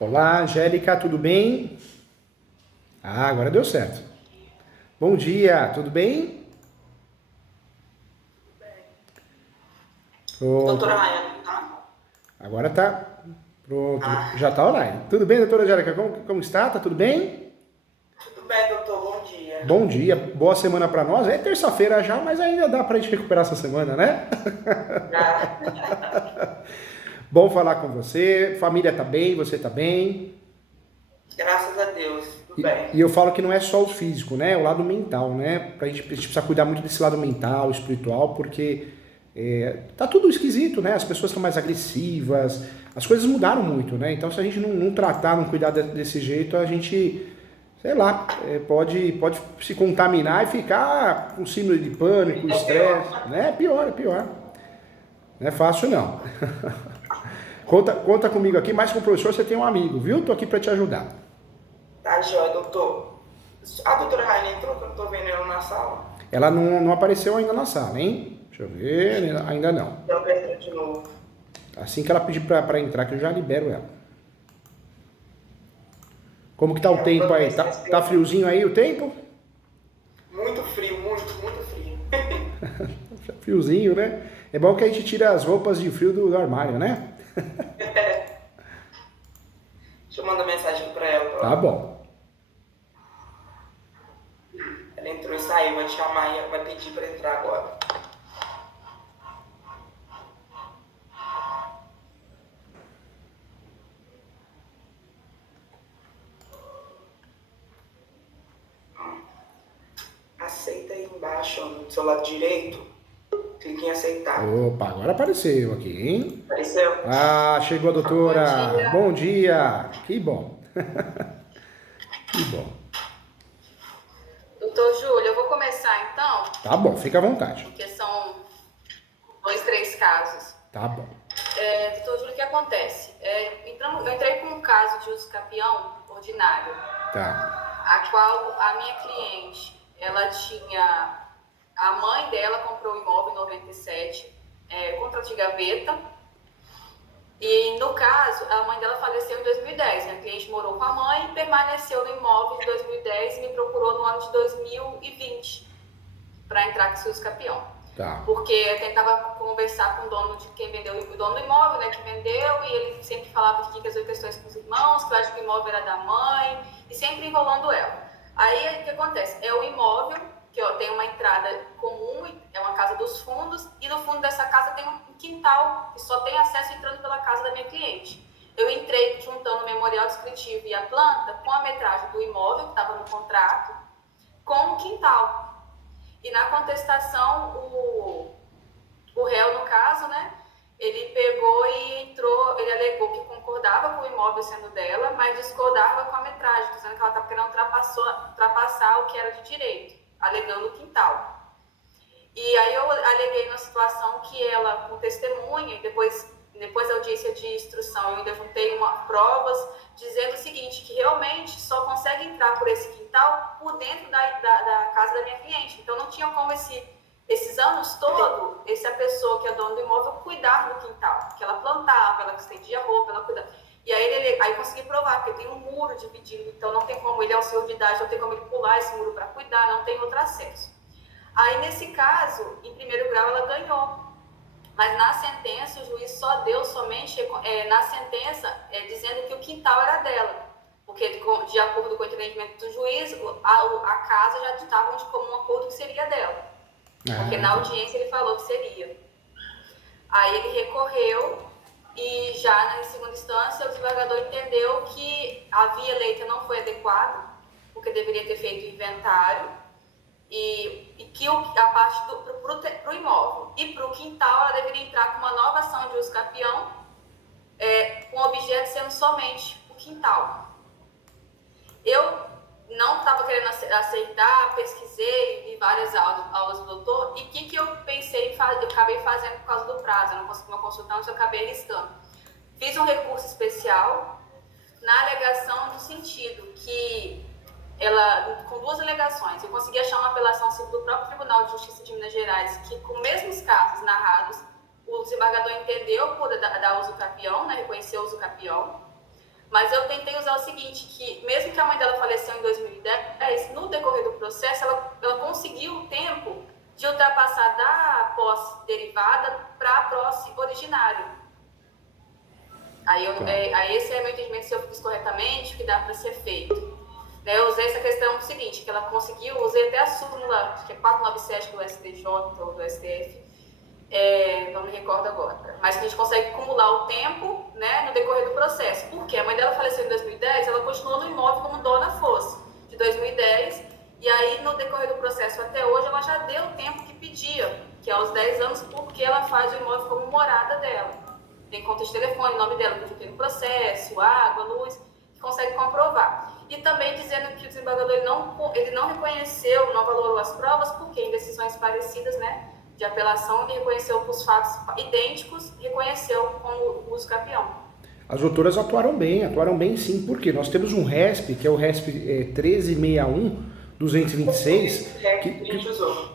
Olá, Angélica, tudo bem? Ah, agora deu certo. Bom dia, tudo bem? Doutora Pronto, Rayane, tá? agora tá. Pronto, Ah, já tá online. Tudo bem, doutora Angélica? Como está? Tá tudo bem? tudo bem, doutor? Bom dia. Bom dia, boa semana para nós. É terça-feira já, mas ainda dá pra gente recuperar essa semana, né? Já, Bom falar com você. Família tá bem, você tá bem? graças a Deus, tudo E bem. eu falo que não é só o físico, né? É o lado mental, né? A gente precisa cuidar muito desse lado mental, espiritual, porque tá tudo esquisito, né? As pessoas estão mais agressivas, as coisas mudaram muito, né? Então, se a gente não tratar, não cuidar desse jeito, a gente, sei lá, pode se contaminar e ficar com síndrome de pânico, É pior. estresse, né? É pior, é pior. Não é fácil, não. Conta comigo aqui, mas com o professor você tem um amigo, viu? Tô aqui para te ajudar. Tá joia, doutor. A doutora Rayane entrou, que eu não tô vendo ela na sala. Ela não apareceu ainda na sala, hein? Deixa eu ver, ainda não. Então, entra de novo. Assim que ela pedir para entrar, que eu já libero ela. Como que tá o Ela tempo aí? provavelmente Tá, vai tá escrever. friozinho aí o tempo? Muito frio, muito frio. Friozinho, né? É bom que a gente tira as roupas de frio do armário, né? Deixa eu mandar mensagem aqui pra ela. Tá Ó. bom. Ela entrou e saiu, vai te chamar e vai pedir pra entrar agora. Aceita aí embaixo, ó, no seu lado direito. Clique em aceitar. Opa, agora apareceu aqui, hein? Apareceu? Ah, chegou a Bom doutora. dia. Bom dia. Que bom. Que bom. Doutor Júlio, eu vou começar então, Tá bom, fica à vontade. porque são dois, três casos. Tá bom. Doutor Júlio, o que acontece? Eu entrei com um caso de uso capião ordinário, Tá. a qual a minha cliente, ela tinha, a mãe dela comprou o imóvel em 97, contrato de gaveta, e no caso, a mãe dela faleceu em 2010, né? A cliente morou com a mãe e permaneceu no imóvel de 2010 e me procurou no ano de 2020 para entrar com esse uso capião. Tá. Porque eu tentava conversar com o dono de quem vendeu, o dono do imóvel, né, que vendeu, e ele sempre falava que tinha que resolver questões com os irmãos, que eu acho que o imóvel era da mãe, e sempre enrolando ela. Aí, o que acontece? É o imóvel, que ó, tem uma entrada comum, é uma casa dos fundos, e no fundo dessa casa tem um quintal, que só tem acesso entrando pela casa da minha cliente. Eu entrei juntando o memorial descritivo e a planta com a metragem do imóvel, que estava no contrato, com o quintal. E na contestação, o réu, no caso, né, ele pegou e entrou, ele alegou que concordava com o imóvel sendo dela, mas discordava com a metragem, dizendo que ela estava querendo ultrapassar o que era de direito, alegando o quintal. E aí eu aleguei numa situação que ela, com testemunha, e depois da audiência de instrução, eu ainda juntei provas dizendo o seguinte, que realmente só consegue entrar por esse quintal por dentro da casa da minha cliente. Então não tinha como esses anos todos, essa pessoa que é dona do imóvel cuidar do quintal, que ela plantava, ela estendia roupa, ela cuidava. E aí consegui provar, porque tem um muro dividindo, então não tem como, ele é o senhor de idade, não tem como ele pular esse muro para cuidar, não tem outro acesso. Aí, nesse caso, em primeiro grau, ela ganhou. Mas na sentença, o juiz só deu somente, na sentença, dizendo que o quintal era dela. Porque, de acordo com o entendimento do juiz, a casa já estava de comum acordo que seria dela. Porque Ah, na tá. audiência ele falou que seria. Aí ele recorreu e já em segunda instância o desembargador entendeu que a via eleita não foi adequada, porque deveria ter feito o inventário, e que a parte para o imóvel e para o quintal ela deveria entrar com uma nova ação de uso capião, com o objeto sendo somente o quintal. Eu não estava querendo aceitar, pesquisei, vi várias aulas do doutor, e o que eu pensei em fazer? Eu acabei fazendo por causa do prazo, eu não consegui uma consulta, eu acabei arriscando. Fiz um recurso especial na alegação no sentido que ela, com duas alegações, eu consegui achar uma apelação civil do próprio Tribunal de Justiça de Minas Gerais, que com os mesmos casos narrados, o desembargador entendeu por dar uso capião, né, reconheceu o uso capião, Mas eu tentei usar o seguinte, que mesmo que a mãe dela faleceu em 2010, no decorrer do processo, ela conseguiu o tempo de ultrapassar da posse derivada para a posse originária. Aí esse é meu entendimento, se eu fiz corretamente, que dá para ser feito. Eu usei essa questão seguinte, que ela conseguiu, usei até a súmula, acho que é 497 do STJ ou do STF, não me recordo agora, mas que a gente consegue acumular o tempo, né, no decorrer do processo. Porque a mãe dela faleceu em 2010, ela continuou no imóvel como dona fosse, de 2010, e aí no decorrer do processo até hoje ela já deu o tempo que pedia, que é aos 10 anos, porque ela faz o imóvel como morada dela. Tem conta de telefone, nome dela, que eu joguei no processo, água, luz, que consegue comprovar. E também dizendo que o desembargador ele não reconheceu, não valorou as provas, porque em decisões parecidas, né, de apelação, ele reconheceu os fatos idênticos, reconheceu como uso capião. As doutoras atuaram bem sim, porque nós temos um RESP, que é o RESP 1361-226,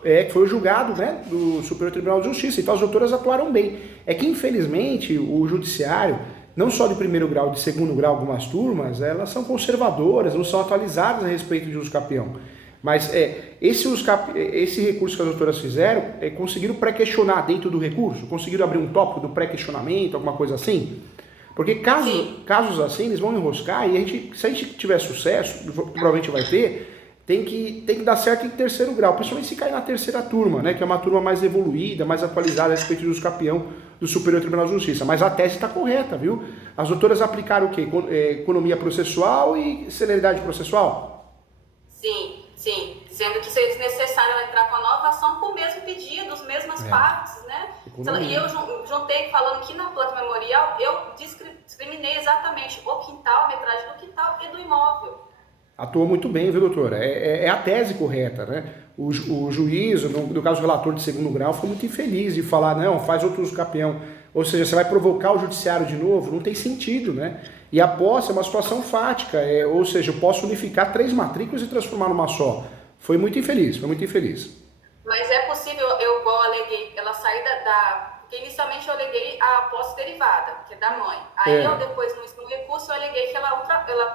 que foi o julgado, né, do Superior Tribunal de Justiça, então as doutoras atuaram bem. É que, infelizmente, o judiciário, não só de primeiro grau, de segundo grau, algumas turmas, elas são conservadoras, não são atualizadas a respeito de uso capião. Mas esse recurso que as doutoras fizeram, conseguiram pré-questionar dentro do recurso? Conseguiram abrir um tópico do pré-questionamento, alguma coisa assim? Porque casos assim, eles vão enroscar e se a gente tiver sucesso, provavelmente vai ter, tem que dar certo em terceiro grau, principalmente se cair na terceira turma, né, que é uma turma mais evoluída, mais atualizada a respeito do uso capião do Superior Tribunal de Justiça. Mas a tese está correta, viu? As doutoras aplicaram o quê? Economia processual e celeridade processual? Sim, dizendo que seria desnecessário ela entrar com a nova ação por mesmo pedido, as mesmas partes, né? E eu juntei, falando que na planta memorial, eu discriminei exatamente o quintal, a metragem do quintal e do imóvel. Atuou muito bem, viu, doutora? É a tese correta, né? O juiz, no caso o relator de segundo grau, foi muito infeliz de falar, não, faz outro uso capião. Ou seja, você vai provocar o judiciário de novo, não tem sentido, né? E a posse é uma situação fática, ou seja, eu posso unificar 3 matrículas e transformar numa só. Foi muito infeliz. Mas é possível, eu aleguei, ela sair porque inicialmente eu aleguei a posse derivada, que é da mãe. Aí eu depois, no recurso, eu aleguei que ela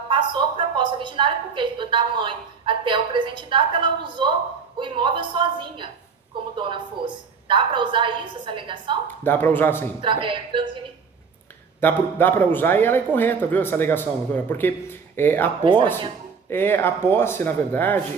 passou para a posse originária, porque da mãe até o presente data, ela usou o imóvel sozinha, como dona fosse. Dá para usar isso, essa alegação? Dá para usar sim. Transferir. Dá para usar e ela é correta, viu, essa alegação, doutora? Porque a posse, na verdade,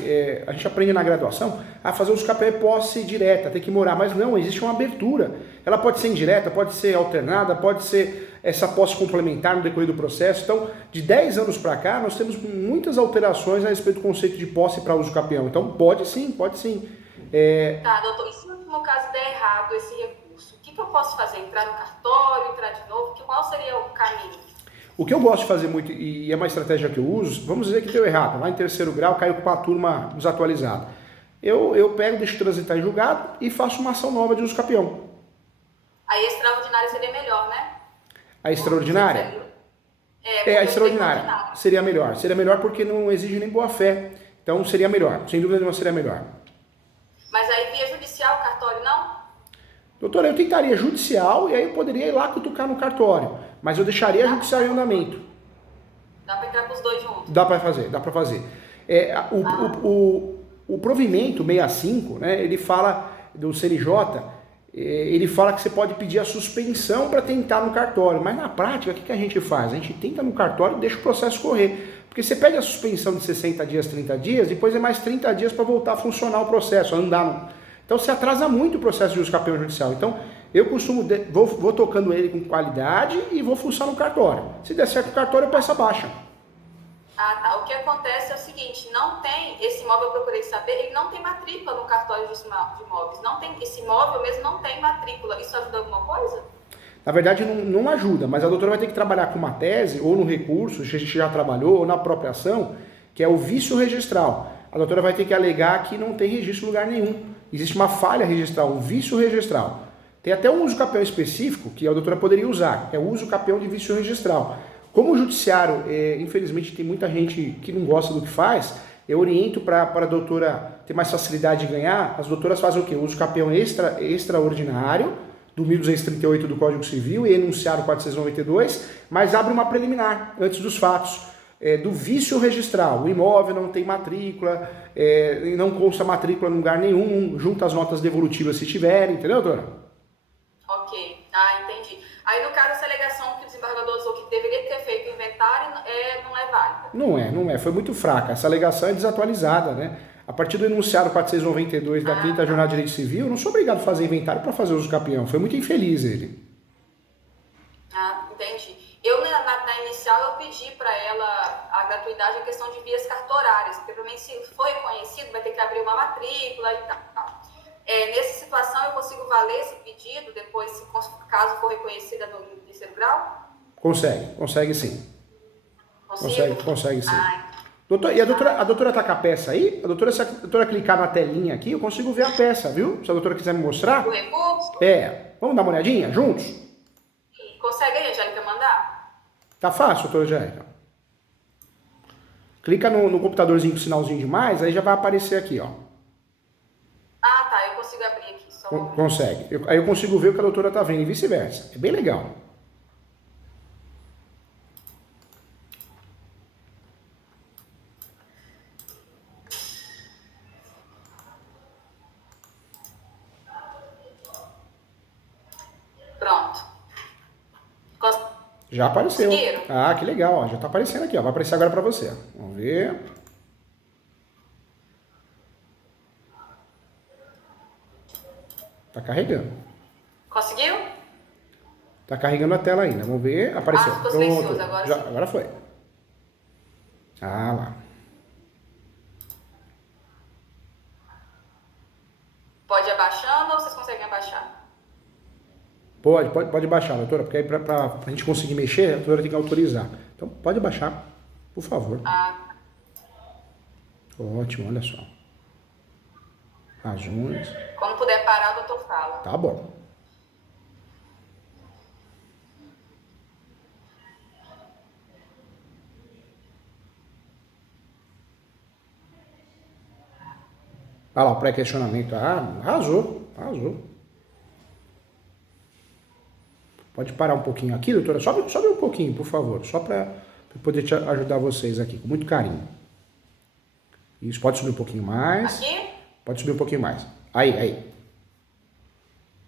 a gente aprende na graduação a fazer uso capião posse direta, tem que morar, mas não, existe uma abertura. Ela pode ser indireta, pode ser alternada, pode ser essa posse complementar no decorrer do processo. Então, de 10 anos para cá, nós temos muitas alterações a respeito do conceito de posse para uso capião. Então, pode sim. Tá, doutor, e se no caso der errado esse recurso, o que eu posso fazer? Entrar no cartório, entrar de novo? Qual seria o caminho? O que eu gosto de fazer muito, e é uma estratégia que eu uso, vamos dizer que deu errado, lá em terceiro grau caiu com a turma desatualizada. Eu pego, deixo transitar em julgado e faço uma ação nova de uso capião. Aí a extraordinária seria melhor, né? A extraordinária? A extraordinária. Seria melhor porque não exige nem boa fé. Então seria melhor, sem dúvida nenhuma seria melhor. Mas aí via judicial, cartório não? Doutora, eu tentaria judicial e aí eu poderia ir lá cutucar no cartório. Mas eu deixaria judicial em andamento. Dá para entrar com os dois juntos? Dá para fazer. O provimento 65, né, ele fala do CNJ, ele fala que você pode pedir a suspensão para tentar no cartório. Mas na prática, o que a gente faz? A gente tenta no cartório e deixa o processo correr. Porque você pede a suspensão de 60 dias, 30 dias, depois é mais 30 dias para voltar a funcionar o processo, a andar. Então você atrasa muito o processo de uso capião judicial. Então eu costumo, vou tocando ele com qualidade e vou funcionar no cartório. Se der certo o cartório, eu peço a baixa. Ah, tá. O que acontece é o seguinte, não tem, esse imóvel eu procurei saber, ele não tem matrícula no cartório de imóveis. Não tem, esse imóvel mesmo não tem matrícula. Isso ajuda alguma coisa? Na verdade não ajuda, mas a doutora vai ter que trabalhar com uma tese, ou no recurso, que a gente já trabalhou, ou na própria ação, que é o vício registral. A doutora vai ter que alegar que não tem registro em lugar nenhum. Existe uma falha registral, um vício registral. Tem até um uso capião específico que a doutora poderia usar, é o uso capião de vício registral. Como o judiciário, infelizmente, tem muita gente que não gosta do que faz, eu oriento para a doutora ter mais facilidade de ganhar, as doutoras fazem o quê? O uso capião extraordinário, do 1238 do Código Civil e enunciar o 492, mas abre uma preliminar antes dos fatos. Do vício registral, o imóvel não tem matrícula, não consta matrícula em lugar nenhum, junta as notas devolutivas se tiverem, entendeu, doutora? Ok, entendi. Aí, no caso, essa alegação que o desembargador usou que deveria ter feito o inventário não é válida? Não é, foi muito fraca. Essa alegação é desatualizada, né? A partir do enunciado 492 da 5ª Jornada de Direito Civil, eu não sou obrigado a fazer inventário para fazer uso do capião. Foi muito infeliz ele. Entendi. Eu, na inicial, eu pedi para ela a gratuidade em questão de vias cartorárias, porque para mim, se for reconhecido, vai ter que abrir uma matrícula e tal. Nessa situação, eu consigo valer esse pedido depois, caso for reconhecida no terceiro grau? Consegue sim. Consigo? Consegue sim. Doutor, e a doutora tá com a peça aí? Se a doutora clicar na telinha aqui, eu consigo ver a peça, viu? Se a doutora quiser me mostrar. O recurso? Vamos dar uma olhadinha juntos? Consegue aí, Angélica, mandar? Tá fácil, doutora Angélica. Clica no computadorzinho com sinalzinho de mais, aí já vai aparecer aqui, ó. Tá, eu consigo abrir aqui. Consegue. Aí eu consigo ver o que a doutora tá vendo e vice-versa. É bem legal. Pronto. Já apareceu. Conseguiram? Que legal, ó. Já tá aparecendo aqui, ó. Vai aparecer agora pra você. Vamos ver. Tá carregando. Conseguiu? Tá carregando a tela ainda. Vamos ver. Apareceu. Ficou silencioso agora. Agora foi. Lá. Pode ir abaixando ou vocês conseguem abaixar? Pode baixar, doutora, porque aí pra gente conseguir mexer, a doutora tem que autorizar. Então, pode baixar, por favor. Ótimo, olha só. Razões. Quando puder parar, o doutor fala. Tá bom. Olha lá, o pré-questionamento. Arrasou. Pode parar um pouquinho aqui, doutora? Sobe um pouquinho, por favor. Só para poder te ajudar vocês aqui, com muito carinho. Isso, pode subir um pouquinho mais. Aqui? Pode subir um pouquinho mais. Aí.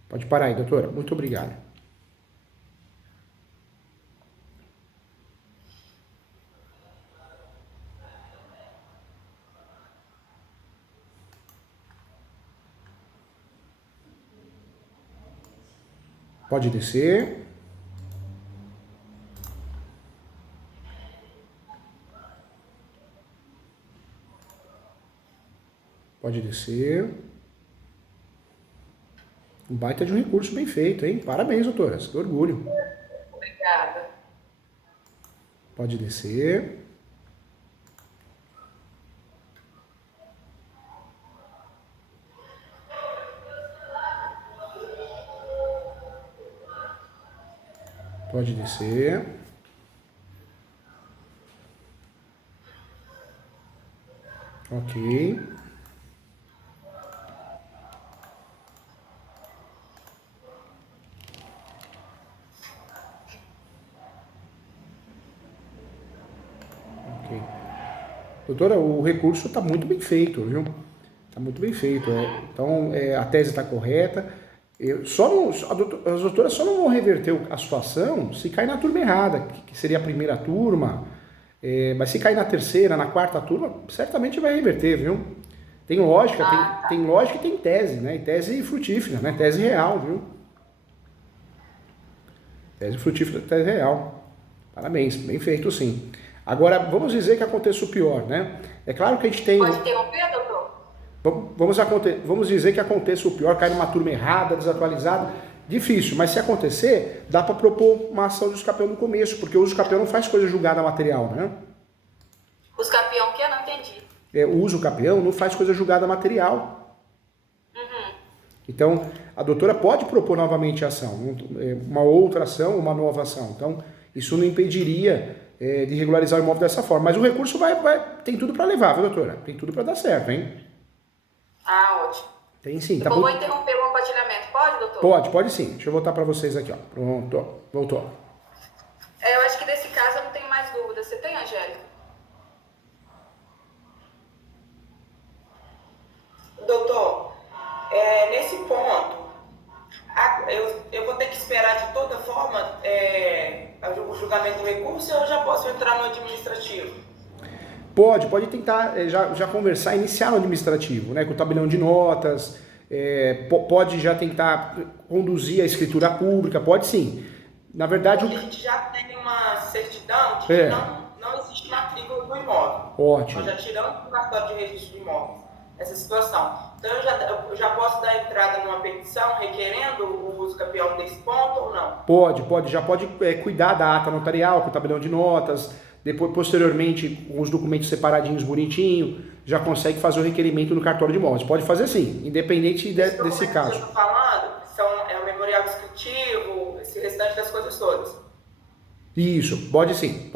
Pode parar aí, doutora. Muito obrigado. Pode descer. Pode descer. Um baita de um recurso bem feito, hein? Parabéns, doutoras. Que orgulho. Obrigada. Pode descer. Pode descer. Ok. Doutora, o recurso está muito bem feito, viu? Está muito bem feito. Então, a tese está correta. As doutoras só não vão reverter a situação se cair na turma errada, que seria a primeira turma. Mas se cair na terceira, na quarta turma, certamente vai reverter, viu? Tem lógica, tem lógica e tem tese, né? E tese frutífera, né? Tese real, viu? Tese frutífera, tese real. Parabéns, bem feito sim. Agora, vamos dizer que aconteça o pior, né? É claro que a gente tem... Pode interromper, doutor? Vamos dizer que aconteça o pior, cai numa turma errada, desatualizada. Difícil, mas se acontecer, dá para propor uma ação de uso capião no começo, porque o uso capião não faz coisa julgada material, né? Uso capião o quê? Eu não entendi. O uso capião não faz coisa julgada material. Então, a doutora pode propor novamente a ação, uma outra ação, uma nova ação. Então, isso não impediria de regularizar o imóvel dessa forma. Mas o recurso tem tudo para levar, viu, doutora? Tem tudo para dar certo, hein? Ótimo. Tem sim. Eu vou interromper o compartilhamento, pode, doutor? Pode sim. Deixa eu voltar para vocês aqui, ó. Pronto, voltou. Eu acho que desse caso eu não tenho mais dúvidas. Você tem, Angélica? Doutor, nesse ponto, eu vou ter que esperar de toda forma o julgamento do recurso ou eu já posso entrar no administrativo? Pode tentar já conversar, iniciar no administrativo, né, com o tabelião de notas, pode já tentar conduzir a escritura pública, pode sim. Na verdade... Porque a gente já tem uma certidão de que não existe matrícula do imóvel. Ótimo. Nós já tiramos do cartório de registro de imóveis essa situação. Então eu já posso dar entrada numa petição requerendo o uso capião desse ponto ou não? Pode. Já pode cuidar da ata notarial com o tabelião de notas, depois, posteriormente, com os documentos separadinhos, bonitinho, já consegue fazer o requerimento no cartório de imóveis. Pode fazer sim, independente desse caso. Que eu estou falando é o memorial descritivo, esse restante das coisas todas. Isso, pode sim.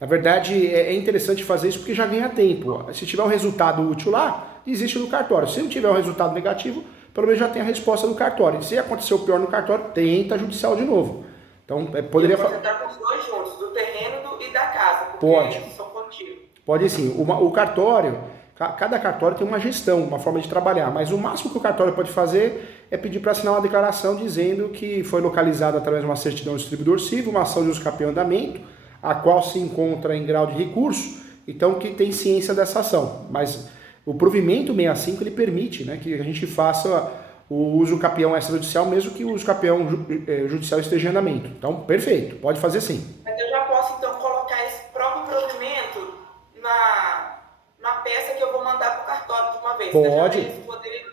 Na verdade, é interessante fazer isso porque já ganha tempo. Se tiver um resultado útil lá, desiste do cartório. Se não tiver um resultado negativo, pelo menos já tem a resposta do cartório. Se acontecer o pior no cartório, tenta judicial de novo. Então, poderia fazer. Entrar com os dois juntos, do terreno e da casa, porque pode. São contínuos. Pode sim. O cartório, cada cartório tem uma gestão, uma forma de trabalhar, mas o máximo que o cartório pode fazer é pedir para assinar uma declaração dizendo que foi localizado através de uma certidão de distribuidor civil, uma ação de uso capião em andamento, a qual se encontra em grau de recurso, então que tem ciência dessa ação. Mas o provimento 65 ele permite, né, que a gente faça o uso capião extrajudicial, mesmo que o uso capião judicial esteja em andamento. Então, perfeito, pode fazer sim. Mas eu já posso então colocar esse próprio provimento na peça que eu vou mandar para o cartório de uma vez. Pode. Eu poderia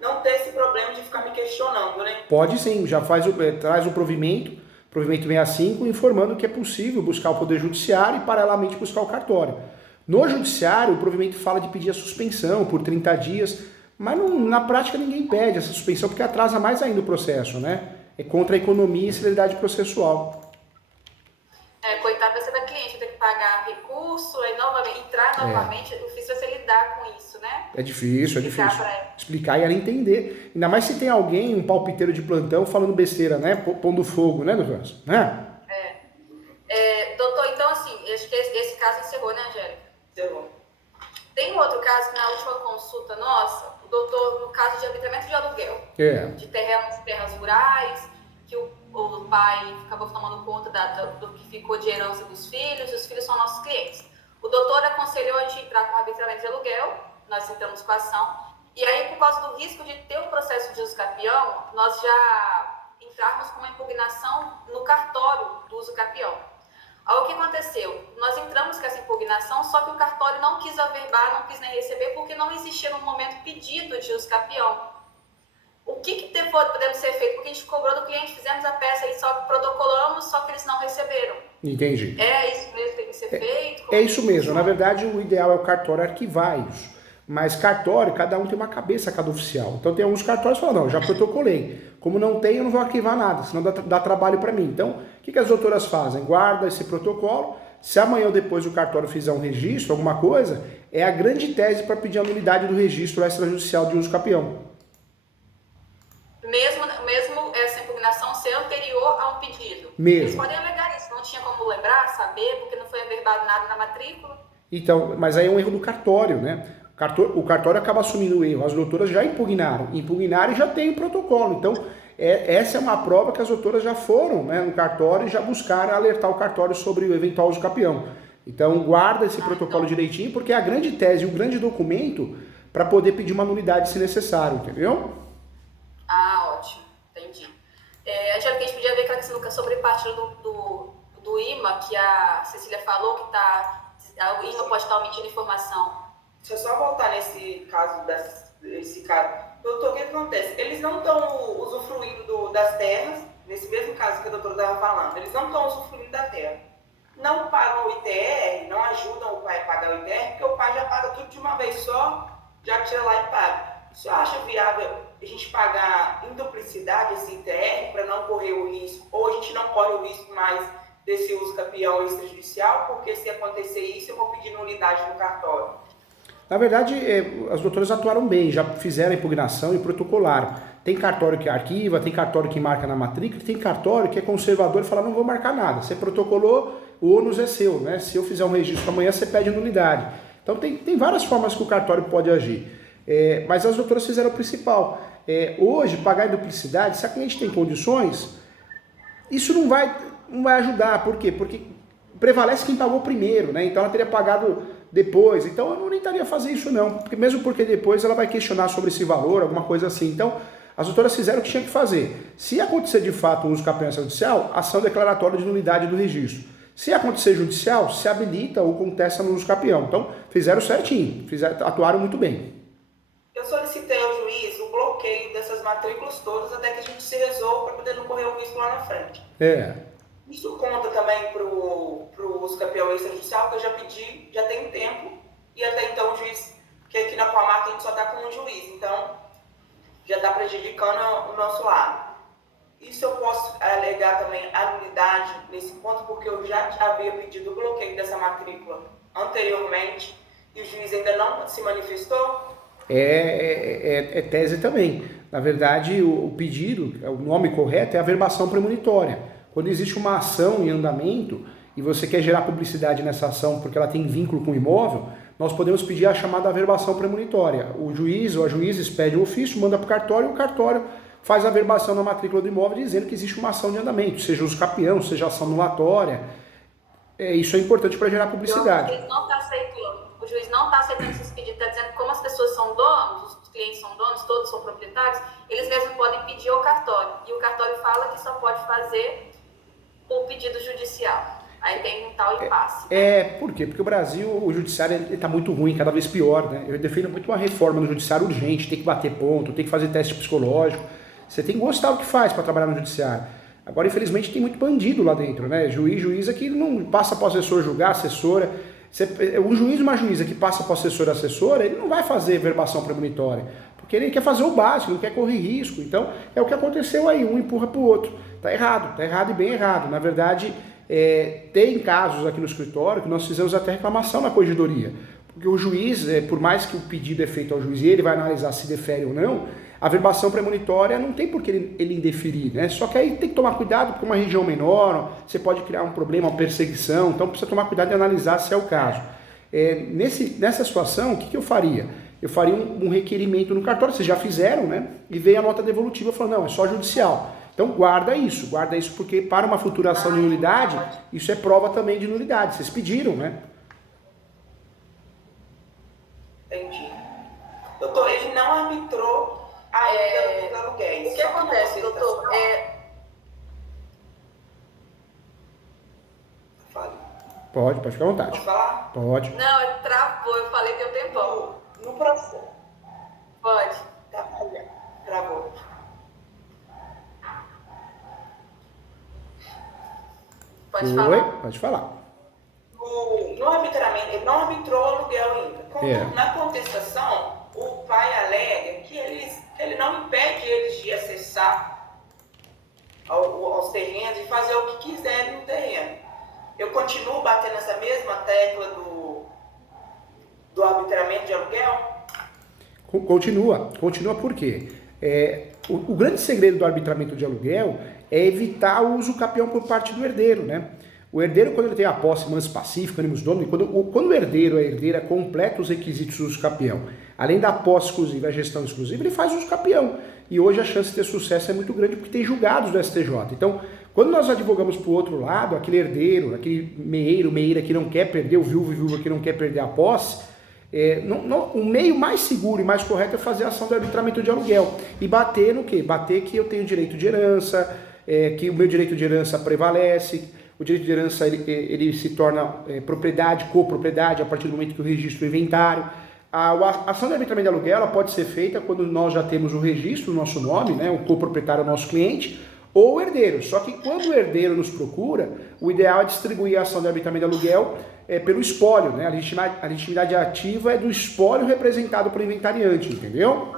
não ter esse problema de ficar me questionando, né? Pode sim, já traz o provimento 65, informando que é possível buscar o Poder Judiciário e, paralelamente, buscar o cartório. No Judiciário, o provimento fala de pedir a suspensão por 30 dias, mas na prática ninguém pede essa suspensão porque atrasa mais ainda o processo, né? É contra a economia e celeridade processual. Coitado vai ser da cliente, ter que pagar recurso, aí entrar novamente, é difícil você lidar com isso, né? É difícil. Explicar e ela entender. Ainda mais se tem alguém, um palpiteiro de plantão, falando besteira, né? Pondo fogo, né, doutor? Doutor, então assim, acho que esse caso encerrou, né, Angélica? Encerrou. Tem um outro caso que na última consulta nossa, o doutor, no caso de arbitramento de aluguel, de terras rurais, que o pai acabou tomando conta do que ficou de herança dos filhos, e os filhos são nossos clientes. O doutor aconselhou a gente entrar com arbitramento de aluguel, nós entramos com a ação, e aí, por causa do risco de ter um processo de uso capião, nós já entrarmos com uma impugnação no cartório do uso capião. Aí, o que aconteceu? Nós entramos com essa impugnação, só que o cartório não quis averbar, não quis nem receber, porque não existia no momento pedido de uso capião. O que podemos ser feito? Porque a gente cobrou do cliente, fizemos a peça e só protocolamos, só que eles não receberam. Entendi. É isso mesmo que tem que ser feito? É isso mesmo. Na verdade, o ideal é o cartório arquivar isso. Mas cartório, cada um tem uma cabeça, cada oficial. Então tem alguns cartórios que falam, não, já protocolei. Como não tem, eu não vou arquivar nada, senão dá trabalho para mim. Então, o que as doutoras fazem? Guarda esse protocolo. Se amanhã ou depois o cartório fizer um registro, alguma coisa, é a grande tese para pedir a nulidade do registro extrajudicial de uso capião. Mesmo essa impugnação ser anterior a um pedido. Mesmo. Eles podem alegar isso, não tinha como lembrar, saber, porque não foi averbado nada na matrícula. Então, mas aí é um erro do cartório, né? O cartório acaba assumindo o erro. As doutoras já impugnaram e já tem o protocolo. Então, essa é uma prova que as doutoras já foram, né, no cartório e já buscaram alertar o cartório sobre o eventual uso capião. Então, guarda esse protocolo direitinho, porque é a grande tese, o grande documento para poder pedir uma nulidade se necessário, entendeu? Ótimo, entendi. Angélica, a gente podia ver aquela questão sobre partilha do IMA, que a Cecília falou, que o IMA pode estar omitindo informação. Deixa eu só voltar nesse caso, Doutor, o que acontece? Eles não estão usufruindo das terras, nesse mesmo caso que a doutora estava falando, eles não estão usufruindo da terra. Não pagam o ITR, não ajudam o pai a pagar o ITR, porque o pai já paga tudo de uma vez só, já tira lá e paga. Você acha viável a gente pagar em duplicidade esse ITR para não correr o risco, ou a gente não corre o risco mais desse uso capião extrajudicial, porque se acontecer isso eu vou pedir nulidade no cartório? Na verdade, as doutoras atuaram bem, já fizeram a impugnação e protocolaram. Tem cartório que arquiva, tem cartório que marca na matrícula, tem cartório que é conservador e fala, não vou marcar nada. Você protocolou, o ônus é seu, né? Se eu fizer um registro amanhã, você pede nulidade. Então tem várias formas que o cartório pode agir. Mas as doutoras fizeram o principal. Hoje, pagar em duplicidade, se a cliente tem condições, isso não vai ajudar. Por quê? Porque prevalece quem pagou primeiro, né? Então ela teria pagado depois. Então eu não tentaria fazer isso não. Mesmo porque depois ela vai questionar sobre esse valor, alguma coisa assim. Então as doutoras fizeram o que tinha que fazer. Se acontecer de fato um uso capião judicial, ação declaratória de nulidade do registro. Se acontecer judicial, se habilita ou contesta no uso capião. Então fizeram certinho, atuaram muito bem. Eu solicitei ao juiz o bloqueio dessas matrículas todas até que a gente se resolva para poder não correr o risco lá na frente. Isso conta também para o uso capião extrajudicial, que eu já pedi, já tem tempo, e até então o juiz, que aqui na Comarca a gente só está com um juiz, então já está prejudicando o nosso lado. Isso eu posso alegar também a nulidade nesse ponto, porque eu já havia pedido o bloqueio dessa matrícula anteriormente e o juiz ainda não se manifestou? É tese também. Na verdade, o pedido, o nome correto é averbação premonitória. Quando existe uma ação em andamento e você quer gerar publicidade nessa ação porque ela tem vínculo com o imóvel, nós podemos pedir a chamada averbação premonitória. O juiz ou a juízes pede o ofício, manda para o cartório e o cartório faz a averbação na matrícula do imóvel dizendo que existe uma ação de andamento, seja uso capião, seja ação anulatória. Isso é importante para gerar publicidade. O juiz não está aceitando esses pedidos, está dizendo que como as pessoas são donos, os clientes são donos, todos são proprietários, eles mesmos podem pedir ao cartório. E o cartório fala que só pode fazer o pedido judicial. Aí tem um tal impasse. Por quê? Porque o Brasil, o judiciário está muito ruim, cada vez pior, né? Eu defendo muito uma reforma no judiciário urgente, tem que bater ponto, tem que fazer teste psicológico. Você tem que gostar do que faz para trabalhar no judiciário. Agora, infelizmente, tem muito bandido lá dentro, né? Juiz aqui não passa para o assessor julgar, assessora. Um juiz ou uma juíza que passa para o assessor ou assessora, ele não vai fazer verbação premonitória, porque ele quer fazer o básico, não quer correr risco. Então, é o que aconteceu aí, um empurra para o outro. Tá errado e bem errado. Na verdade, tem casos aqui no escritório que nós fizemos até reclamação na corregedoria, porque o juiz, por mais que o pedido é feito ao juiz e ele vai analisar se defere ou não, a verbação premonitória não tem por que ele indeferir, né? Só que aí tem que tomar cuidado, porque uma região menor, você pode criar um problema, uma perseguição, então precisa tomar cuidado de analisar se é o caso. Nessa situação, o que eu faria? Eu faria um requerimento no cartório, vocês já fizeram, né? E veio a nota devolutiva falando, não, é só judicial. Então guarda isso porque para uma futura ação de nulidade, isso é prova também de nulidade, vocês pediram, né? Entendi. Doutor, ele não arbitrou ainda dos aluguéis. O que acontece, doutor? Pode ficar à vontade. Pode falar? Pode. Não, travou, eu falei que eu tempão. No processo. Pode. Travou. Pode falar. Pode falar. No arbitramento, ele não arbitrou o aluguel ainda. Contudo, na contestação, o pai alega que ele não impede eles de acessar aos terrenos e fazer o que quiserem no terreno. Eu continuo batendo essa mesma tecla do arbitramento de aluguel? Continua por quê? O grande segredo do arbitramento de aluguel é evitar o uso capião por parte do herdeiro, né? O herdeiro, quando ele tem a posse mansa pacífica, animus domini, quando o herdeiro ou a herdeira completa os requisitos do uso capião, além da posse exclusiva e a gestão exclusiva, ele faz uso capião. E hoje a chance de ter sucesso é muito grande porque tem julgados do STJ. Então, quando nós advogamos para o outro lado, aquele herdeiro, aquele meieira que não quer perder, o viúvo e viúva que não quer perder a posse, o meio mais seguro e mais correto é fazer a ação de arbitramento de aluguel. E bater no quê? Bater que eu tenho direito de herança, que o meu direito de herança prevalece. O direito de herança ele se torna propriedade, copropriedade, a partir do momento que eu registro o inventário. A ação de arbitramento de aluguel ela pode ser feita quando nós já temos o registro, o nosso nome, né, o coproprietário é o nosso cliente, ou o herdeiro. Só que quando o herdeiro nos procura, o ideal é distribuir a ação de arbitramento de aluguel pelo espólio. Né? A legitimidade ativa é do espólio representado por inventariante, entendeu?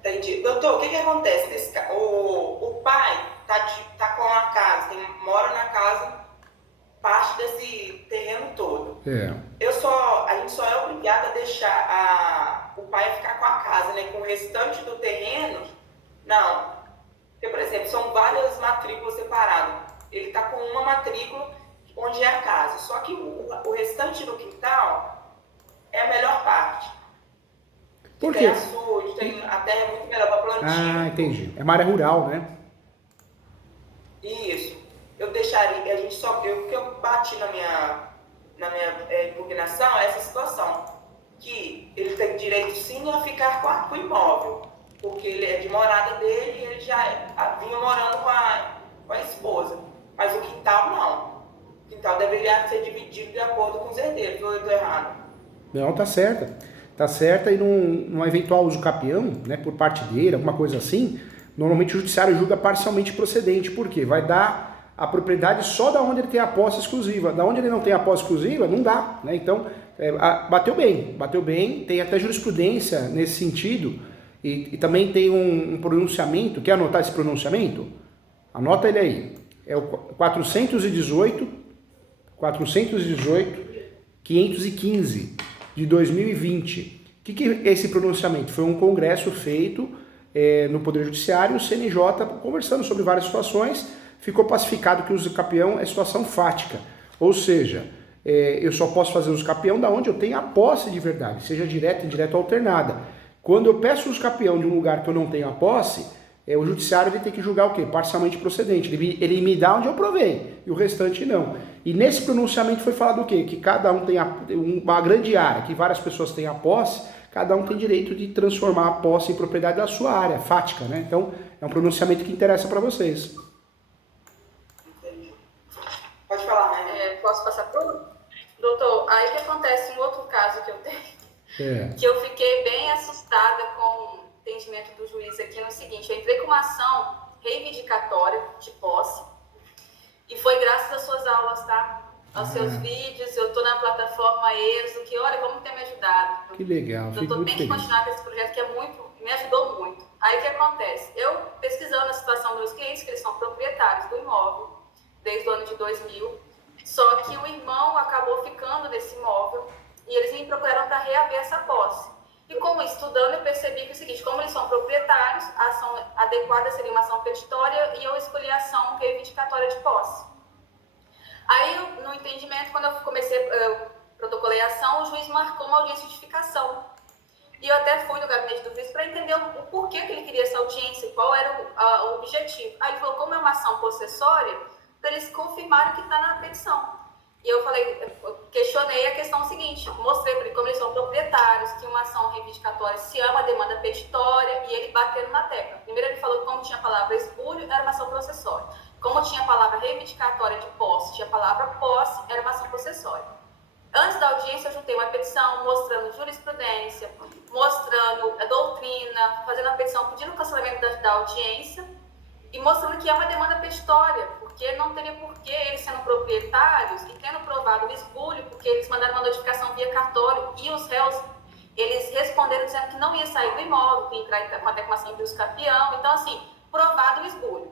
Entendi. Doutor, o que acontece nesse caso? O pai tá com a casa, mora na casa parte desse terreno todo. Eu só deixar o pai ficar com a casa, né, com o restante do terreno, não. Porque, por exemplo, são várias matrículas separadas. Ele está com uma matrícula onde é a casa, só que o restante do quintal é a melhor parte. Por quê? Tem açude, a terra é muito melhor para plantio. Ah, entendi. É uma área rural, né? Isso. Eu deixaria, o que eu bati na minha impugnação é essa situação, que ele tem direito sim a ficar com o imóvel, porque ele é de morada dele e ele já vinha morando com a esposa, mas o quintal não. O quintal deveria ser dividido de acordo com os herdeiros, ou eu estou errado? Não, tá certa. Tá certa, e num eventual uso capião, né, por parte dele, alguma coisa assim, normalmente o judiciário julga parcialmente procedente. Por quê? Vai dar a propriedade só da onde ele tem a posse exclusiva. Da onde ele não tem a posse exclusiva, não dá, né? Então, bateu bem, tem até jurisprudência nesse sentido, e também tem um pronunciamento. Quer anotar esse pronunciamento? Anota ele aí. É o 418/515 de 2020. O que é esse pronunciamento? Foi um congresso feito no Poder Judiciário, o CNJ, conversando sobre várias situações. Ficou pacificado que o uso capião é situação fática, ou seja, eu só posso fazer uso capião da onde eu tenho a posse de verdade, seja direta, indireta ou alternada. Quando eu peço uso capião de um lugar que eu não tenho a posse, o judiciário ele tem que julgar o quê? Parcialmente procedente. Ele me dá onde eu provei e o restante não. E nesse pronunciamento foi falado o quê? Que cada um tem uma grande área, que várias pessoas têm a posse, cada um tem direito de transformar a posse em propriedade da sua área, fática, né? Então é um pronunciamento que interessa para vocês. Pode falar, né? Posso passar para o doutor? Aí que acontece um outro caso que eu tenho, que eu fiquei bem assustada com o entendimento do juiz aqui no seguinte: eu entrei com uma ação reivindicatória de posse, e foi graças às suas aulas, tá? Aos seus vídeos, eu tô na plataforma ESO, que olha como tem me ajudado. Que legal, fico doutor, muito tem que feliz. continuar com esse projeto que me ajudou muito. Aí o que acontece? Eu pesquisando a situação dos meus clientes, que eles são proprietários do imóvel, desde o ano de 2000, só que o irmão acabou ficando nesse imóvel e eles me procuraram para reaver essa posse. E como estudando, eu percebi que é o seguinte: como eles são proprietários, a ação adequada seria uma ação petitória e eu escolhi a ação reivindicatória de posse. Aí, no entendimento, quando eu protocolei a ação, o juiz marcou uma audiência de identificação. E eu até fui no gabinete do juiz para entender o porquê que ele queria essa audiência, qual era o objetivo. Aí ele falou, como é uma ação possessória, para eles confirmarem o que está na petição. E eu questionei a questão seguinte, mostrei para ele como eles são proprietários, que uma ação reivindicatória se ama a demanda petitória, e ele batendo na tecla. Primeiro ele falou que como tinha a palavra espúrio, era uma ação processória. Como tinha a palavra reivindicatória de posse, tinha a palavra posse, era uma ação possessória. Antes da audiência, eu juntei uma petição mostrando jurisprudência, mostrando a doutrina, fazendo a petição pedindo o cancelamento da audiência e mostrando que é uma demanda petitória, porque não teria porquê eles sendo proprietários e tendo provado o esbulho, porque eles mandaram uma notificação via cartório e os réus, eles responderam dizendo que não ia sair do imóvel, que ia entrar com a declamação de uso capião. Então, assim, provado o esbulho.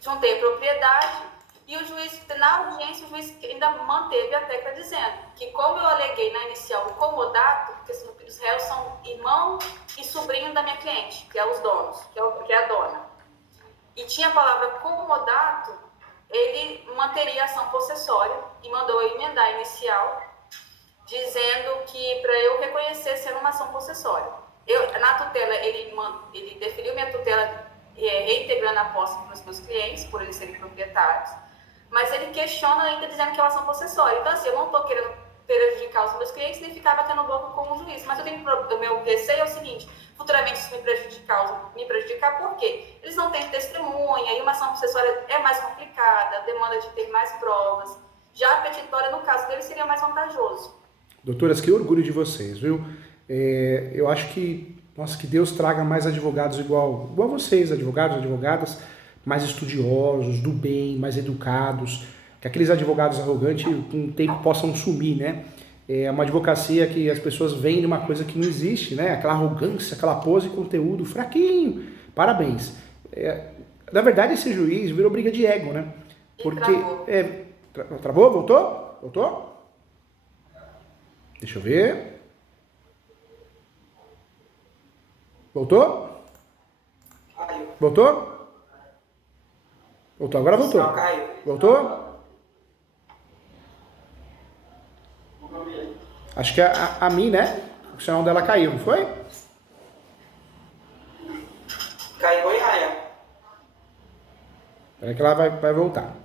Juntei a propriedade e o juiz, na audiência, o juiz ainda manteve a tecla dizendo que, como eu aleguei na inicial o comodato, porque os réus são irmão e sobrinho da minha cliente, que é os donos, que é a dona, e tinha a palavra comodato, ele manteria a ação possessória e mandou eu emendar a inicial, dizendo que para eu reconhecer sendo uma ação possessória. Na tutela, ele deferiu minha tutela reintegrando a posse para os meus clientes, por eles serem proprietários, mas ele questiona ainda dizendo que é uma ação possessória. Então, assim, eu não estou querendo prejudicar os meus clientes, nem ficar batendo boca com o juiz, mas o meu receio é o seguinte: futuramente isso me prejudicar por quê? Eles não têm testemunha, e uma ação possessória é mais complicada, demanda de ter mais provas. Já a petitória, no caso deles, seria mais vantajoso. Doutoras, que orgulho de vocês, viu? Eu acho que, nossa, que Deus traga mais advogados igual a vocês, advogados, advogadas, mais estudiosos, do bem, mais educados, que aqueles advogados arrogantes com o tempo possam sumir, né? É uma advocacia que as pessoas veem de uma coisa que não existe, né? Aquela arrogância, aquela pose e conteúdo fraquinho. Parabéns. Na verdade, esse juiz virou briga de ego, né? Porque... Travou? Voltou? Voltou? Deixa eu ver. Voltou? Caiu. Voltou? Voltou, agora voltou. Não, caiu. Voltou? Acho que a mim, né? O sinal dela caiu, não foi? Caiu e raia. Espera que ela vai voltar.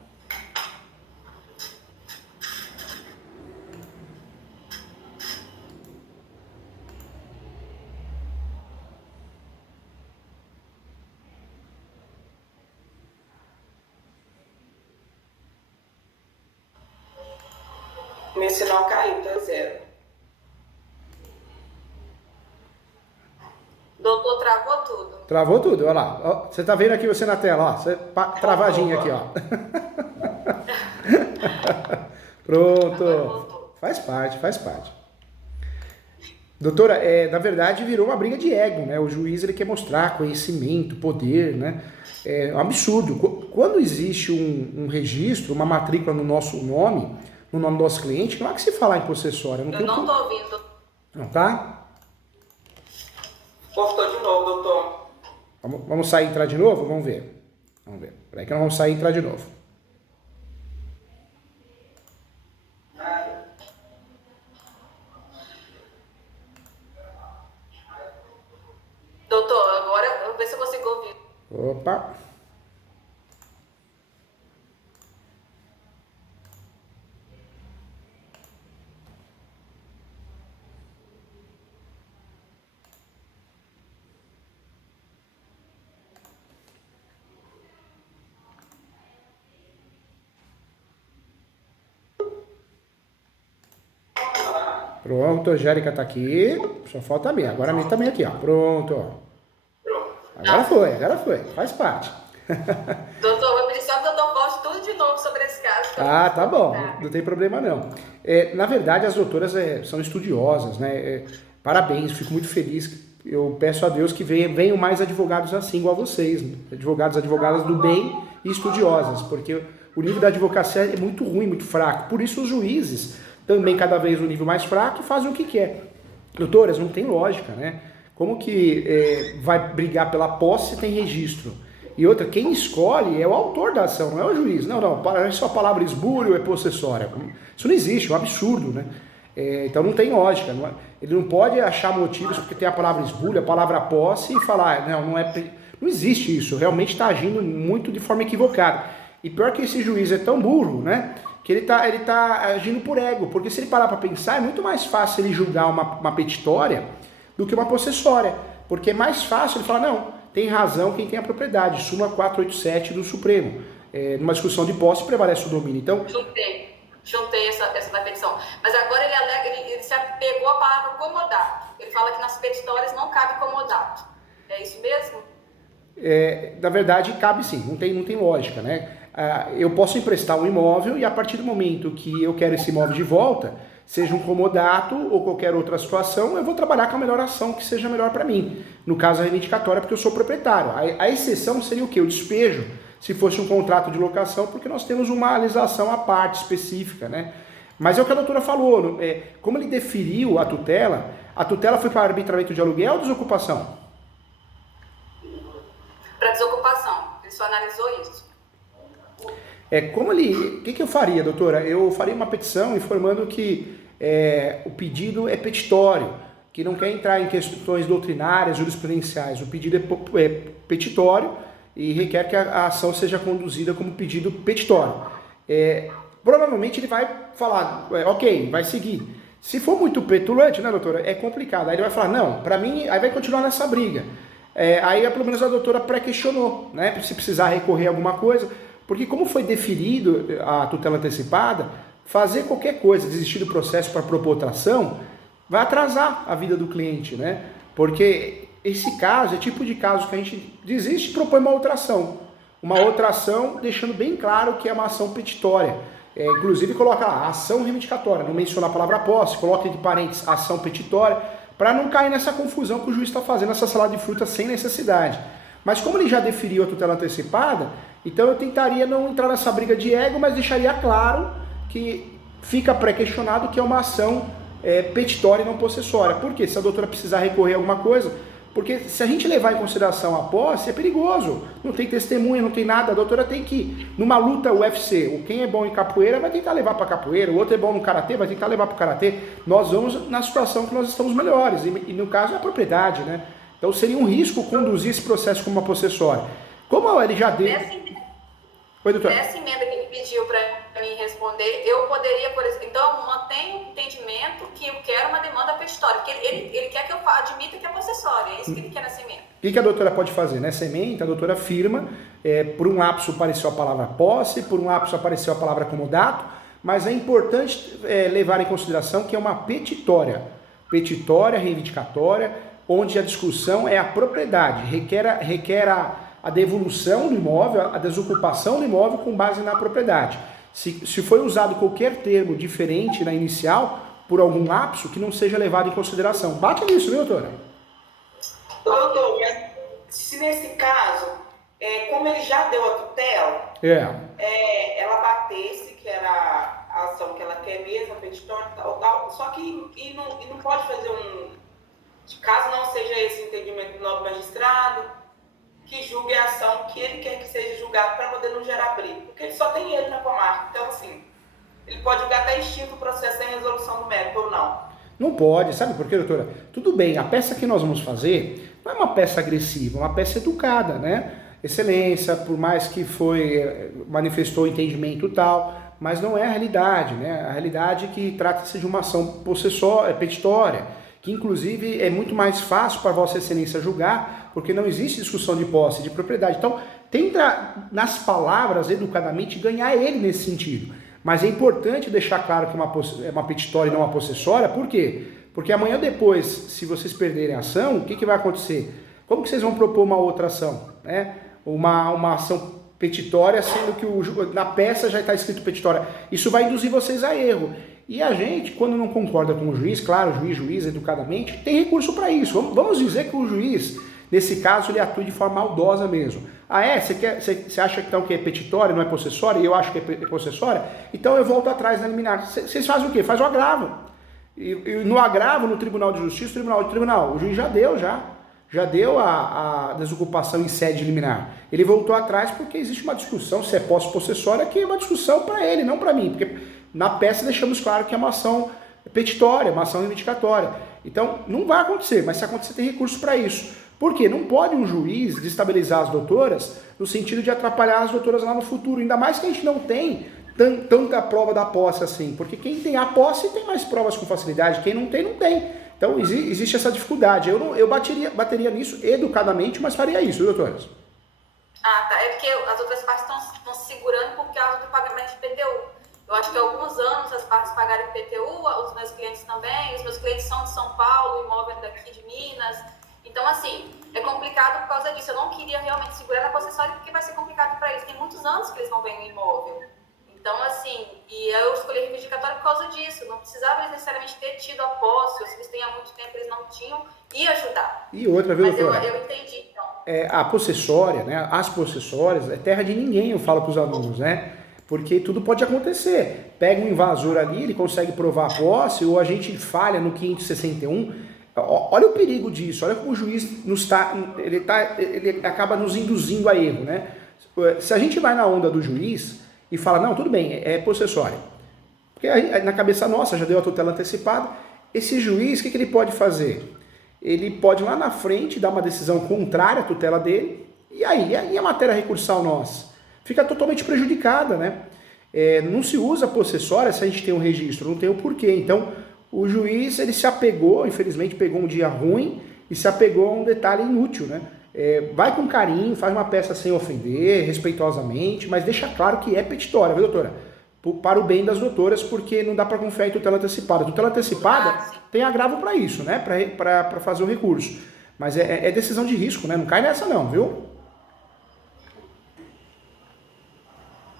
Meu sinal caiu, tá zero. Doutor, travou tudo. Travou tudo, olha lá. Ó, você tá vendo aqui você na tela, ó. Travadinha aqui, ó. Pronto. Faz parte. Doutora, na verdade virou uma briga de ego, né? O juiz ele quer mostrar conhecimento, poder, né? É um absurdo. Quando existe um registro, uma matrícula no nosso nome, no nome do nosso cliente, não há que se falar em possessória. Eu não tô ouvindo. Não, tá? Cortou de novo, doutor. Vamos sair e entrar de novo? Vamos ver. Peraí que nós vamos sair e entrar de novo. Doutor, agora eu vou ver se eu consigo ouvir. Opa. Pronto, a Angélica tá aqui. Só falta a minha. Agora a minha também aqui, ó. Pronto, ó. Agora foi. Faz parte. Doutor, vou pedir só que o doutor volte tudo de novo sobre esse caso. Ah, tá bom. Não tem problema não. Na verdade, as doutoras são estudiosas, né? Parabéns, fico muito feliz. Eu peço a Deus que venham mais advogados assim, igual vocês. Né? Advogadas do bem e estudiosas, porque o nível da advocacia é muito ruim, muito fraco. Por isso os juízes, também cada vez um nível mais fraco, fazem o que quer. Doutoras, não tem lógica, né? Como que vai brigar pela posse se tem registro? E outra, quem escolhe é o autor da ação, não é o juiz. Não, só a palavra esbulho é possessória. Isso não existe, é um absurdo, né? Então não tem lógica. Ele não pode achar motivos porque tem a palavra esbulho, a palavra posse e falar, não existe isso. Realmente está agindo muito de forma equivocada. E pior que esse juiz é tão burro, né? Que ele tá agindo por ego. Porque se ele parar para pensar, é muito mais fácil ele julgar uma petitória do que uma possessória. Porque é mais fácil ele falar, não, tem razão quem tem a propriedade. Súmula 487 do Supremo. Numa discussão de posse prevalece o domínio. Então, Juntei essa da petição. Mas agora ele alega, ele se apegou à palavra comodato. Ele fala que nas petitórias não cabe comodato. É isso mesmo? Na verdade, cabe sim, não tem lógica, né? Eu posso emprestar um imóvel e a partir do momento que eu quero esse imóvel de volta, seja um comodato ou qualquer outra situação, eu vou trabalhar com a melhor ação que seja melhor para mim. No caso, a reivindicatória, porque eu sou proprietário. A exceção seria o quê? O despejo, se fosse um contrato de locação, porque nós temos uma legislação à parte específica, né? Mas é o que a doutora falou, como ele deferiu a tutela foi para arbitramento de aluguel ou desocupação? Para desocupação, ele só analisou isso. O que eu faria, doutora? Eu faria uma petição informando que o pedido é petitório, que não quer entrar em questões doutrinárias, jurisprudenciais. O pedido é petitório e requer que a ação seja conduzida como pedido petitório. Provavelmente ele vai falar, ok, vai seguir. Se for muito petulante, né, doutora, é complicado. Aí ele vai falar, não, para mim, aí vai continuar nessa briga. Aí pelo menos a doutora pré-questionou, né, se precisar recorrer a alguma coisa. Porque como foi deferido a tutela antecipada, fazer qualquer coisa, desistir do processo para propor outra ação, vai atrasar a vida do cliente, né? Porque esse caso é tipo de caso que a gente desiste e propõe uma outra ação. Uma outra ação deixando bem claro que é uma ação petitória. Inclusive coloca lá, ação reivindicatória, não menciona a palavra posse, coloca entre parênteses ação petitória, para não cair nessa confusão que o juiz está fazendo, essa salada de frutas sem necessidade. Mas como ele já deferiu a tutela antecipada, então eu tentaria não entrar nessa briga de ego, mas deixaria claro que fica pré-questionado que é uma ação petitória e não possessória. Por quê? Se a doutora precisar recorrer a alguma coisa, Porque se a gente levar em consideração a posse, é perigoso. Não tem testemunha, não tem nada. A doutora tem que, numa luta UFC, quem é bom em capoeira vai tentar levar para capoeira, o outro é bom no karatê, vai tentar levar para o karatê. Nós vamos na situação que nós estamos melhores. E no caso é a propriedade, né? Então seria um risco conduzir esse processo como uma possessória. Como ele já deu... Oi, doutora. Nessa emenda que ele pediu para mim responder, eu poderia, por exemplo, então mantenho o entendimento que eu quero uma demanda petitória, porque ele quer que eu admita que é possessória, é isso que ele quer nessa emenda. O que a doutora pode fazer? Nessa emenda, a doutora afirma, por um lapso apareceu a palavra posse, por um lapso apareceu a palavra comodato, mas é importante levar em consideração que é uma petitória, reivindicatória, onde a discussão é a propriedade, requer a devolução do imóvel, a desocupação do imóvel com base na propriedade. Se foi usado qualquer termo diferente na inicial, por algum lapso, que não seja levado em consideração. Bate nisso, viu, doutora? Doutor, mas se nesse caso, como ele já deu a tutela, ela batesse, que era a ação que ela quer mesmo, a petitória e tal, só que não pode fazer caso não seja esse entendimento do nobre magistrado, que julgue a ação que ele quer que seja julgado para poder não gerar briga. Porque ele só tem ele na comarca. Então, assim, ele pode julgar até extinto o processo sem resolução do mérito ou não. Não pode. Sabe por quê, doutora? Tudo bem, a peça que nós vamos fazer não é uma peça agressiva, é uma peça educada, né? Excelência, por mais que manifestou entendimento e tal, mas não é a realidade, né? A realidade é que trata-se de uma ação petitória, que inclusive é muito mais fácil para Vossa Excelência julgar, porque não existe discussão de posse, de propriedade. Então, tenta, nas palavras, educadamente, ganhar ele nesse sentido. Mas é importante deixar claro que é uma petitória e não uma possessória. Por quê? Porque amanhã depois, se vocês perderem a ação, o que vai acontecer? Como que vocês vão propor uma outra ação? Né? Uma ação petitória, sendo que na peça já está escrito petitória. Isso vai induzir vocês a erro. E a gente, quando não concorda com o juiz, claro, juiz, educadamente, tem recurso para isso. Vamos dizer que o juiz, nesse caso, ele atua de forma maldosa mesmo. Você acha então que é petitória, não é possessória, e eu acho que é possessória? Então eu volto atrás na liminar. Vocês fazem o quê? Faz o agravo. E no agravo, no Tribunal de Justiça, o juiz já deu a desocupação em sede liminar. Ele voltou atrás porque existe uma discussão se é posse possessória, que é uma discussão para ele, não para mim. Porque na peça deixamos claro que é uma ação petitória, uma ação reivindicatória. Então, não vai acontecer, mas se acontecer tem recurso para isso. Por quê? Não pode um juiz desestabilizar as doutoras no sentido de atrapalhar as doutoras lá no futuro, ainda mais que a gente não tem tanta prova da posse assim, porque quem tem a posse tem mais provas com facilidade, quem não tem, não tem. Então existe essa dificuldade. Eu bateria nisso educadamente, mas faria isso, doutoras? Ah, tá. É porque as outras partes estão se segurando por causa do pagamento de IPTU. Eu acho que há alguns anos as partes pagaram IPTU, os meus clientes também, os meus clientes são de São Paulo, o imóvel é daqui de Minas. Então, assim, é complicado por causa disso. Eu não queria realmente segurar na possessória porque vai ser complicado para eles. Tem muitos anos que eles não vêm no imóvel. Então, assim, e eu escolhi a reivindicatória por causa disso. Não precisava eles necessariamente ter tido a posse, ou se eles têm há muito tempo, eles não tinham, ia ajudar. E outra, viu, doutora? Mas eu entendi, então. A possessória, né, as possessórias, é terra de ninguém, eu falo para os alunos, né? Porque tudo pode acontecer. Pega um invasor ali, ele consegue provar a posse, ou a gente falha no 561. Olha o perigo disso, olha como o juiz ele acaba nos induzindo a erro, né? Se a gente vai na onda do juiz e fala, não, tudo bem, é possessória. Porque na cabeça nossa já deu a tutela antecipada, esse juiz, o que ele pode fazer? Ele pode lá na frente dar uma decisão contrária à tutela dele, e aí a matéria recursal nossa fica totalmente prejudicada, né? Não se usa possessória se a gente tem um registro, não tem o porquê. Então, o juiz, ele se apegou, infelizmente pegou um dia ruim e se apegou a um detalhe inútil, né? Vai com carinho, faz uma peça sem ofender, respeitosamente, mas deixa claro que é petitória, viu, doutora? Para o bem das doutoras, porque não dá para confiar em tutela antecipada. Tutela antecipada tem agravo para isso, né? Para fazer o recurso. Mas é decisão de risco, né? Não cai nessa não, viu?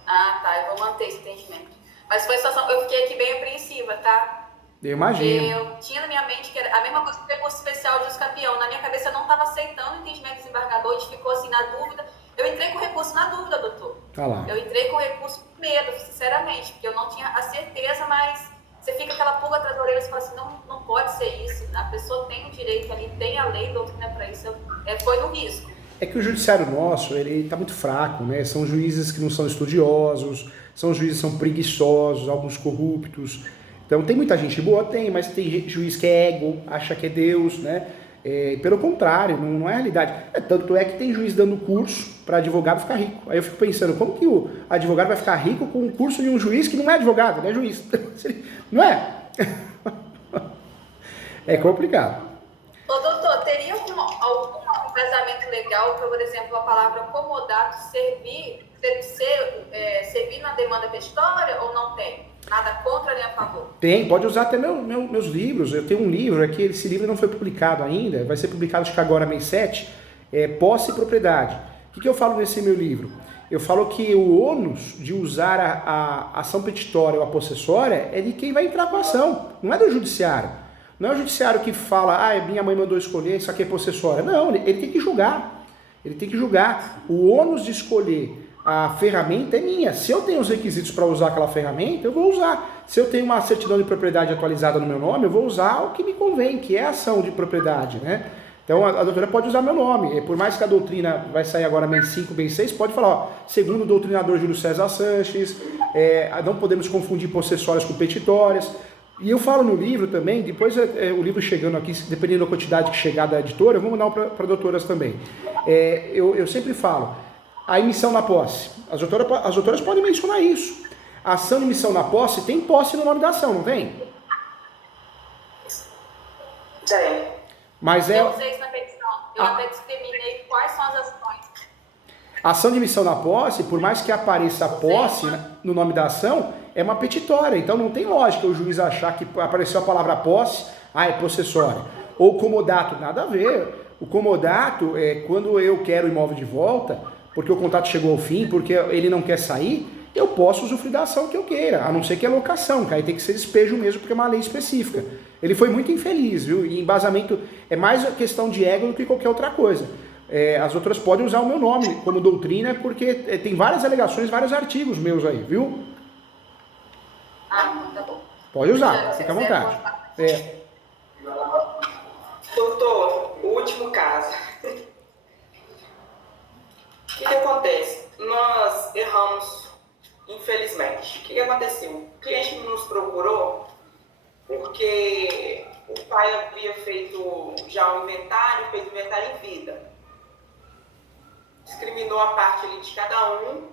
Ah, tá. Eu vou manter esse entendimento. Mas foi a situação, eu fiquei aqui bem apreensiva, tá? Eu imagino. Eu tinha na minha mente que era a mesma coisa que o recurso especial de campeão. Na minha cabeça eu não estava aceitando o entendimento do desembargador, a gente ficou assim na dúvida. Eu entrei com o recurso na dúvida, doutor. Tá lá. Eu entrei com o recurso com medo, sinceramente, porque eu não tinha a certeza, mas você fica aquela pulga atrás da orelha e fala assim, não pode ser isso. A pessoa tem o direito direito ali, tem a lei, doutrina para isso, foi no risco. É que o judiciário nosso, ele está muito fraco, né? São juízes que não são estudiosos, são juízes que são preguiçosos, alguns corruptos. Então tem muita gente boa, tem, mas tem juiz que é ego, acha que é Deus, né? Pelo contrário, não é a realidade. Tanto é que tem juiz dando curso para advogado ficar rico. Aí eu fico pensando, como que o advogado vai ficar rico com o curso de um juiz que não é advogado, não é juiz? Não é? É complicado. Ô, doutor, teria algum embasamento legal para, por exemplo, a palavra comodato servir na demanda petitória ou não tem? Nada contra nem a favor? Tem, pode usar até meus livros. Eu tenho um livro aqui, esse livro não foi publicado ainda, vai ser publicado acho que agora mês 7, Posse e Propriedade. O que eu falo nesse meu livro? Eu falo que o ônus de usar a ação petitória ou a possessória é de quem vai entrar com a ação, não é do judiciário. Não é o judiciário que fala, minha mãe mandou escolher, isso aqui é possessória. Não, ele tem que julgar. Ele tem que julgar. O ônus de escolher a ferramenta é minha. Se eu tenho os requisitos para usar aquela ferramenta, eu vou usar. Se eu tenho uma certidão de propriedade atualizada no meu nome, eu vou usar o que me convém, que é a ação de propriedade, né? Então a doutora pode usar meu nome. Por mais que a doutrina vai sair agora mês 5, mês 6, pode falar, segundo o doutrinador Júlio César Sanches, não podemos confundir possessórias com petitórias. E eu falo no livro também, depois o livro chegando aqui, dependendo da quantidade que chegar da editora, eu vou mandar para doutoras também. Eu sempre falo, a emissão na posse, as doutoras podem mencionar isso. A ação de emissão na posse, tem posse no nome da ação, não tem? Tem. Mas eu usei isso na petição, eu até discriminei quais são as ações. A ação de emissão na posse, por mais que apareça a posse no nome da ação, é uma petitória, então não tem lógica o juiz achar que apareceu a palavra posse, é possessória. Ou comodato, nada a ver. O comodato é quando eu quero o imóvel de volta, porque o contrato chegou ao fim, porque ele não quer sair, eu posso usufruir da ação que eu queira, a não ser que é locação, que aí tem que ser despejo mesmo, porque é uma lei específica. Ele foi muito infeliz, viu? E embasamento é mais questão de ego do que qualquer outra coisa. As outras podem usar o meu nome como doutrina, porque tem várias alegações, vários artigos meus aí, viu? Tá bom. Pode usar, fica à vontade. Doutor, o último caso. O que acontece? Nós erramos, infelizmente. O que aconteceu? O cliente nos procurou porque o pai havia feito já o inventário, fez o inventário em vida. Discriminou a parte ali de cada um,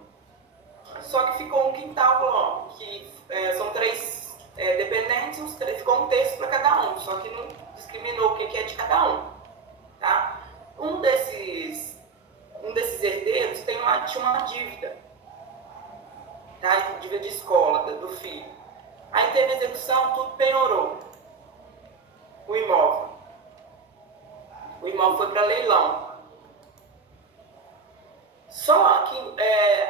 só que ficou um quintal, que são 3 dependentes, ficou um terço para cada um, só que não discriminou o que é de cada um, tá? Um desses herdeiros tinha uma dívida, tá? Dívida de escola do filho. Aí teve execução, tudo penhorou o imóvel. O imóvel foi para leilão. Só que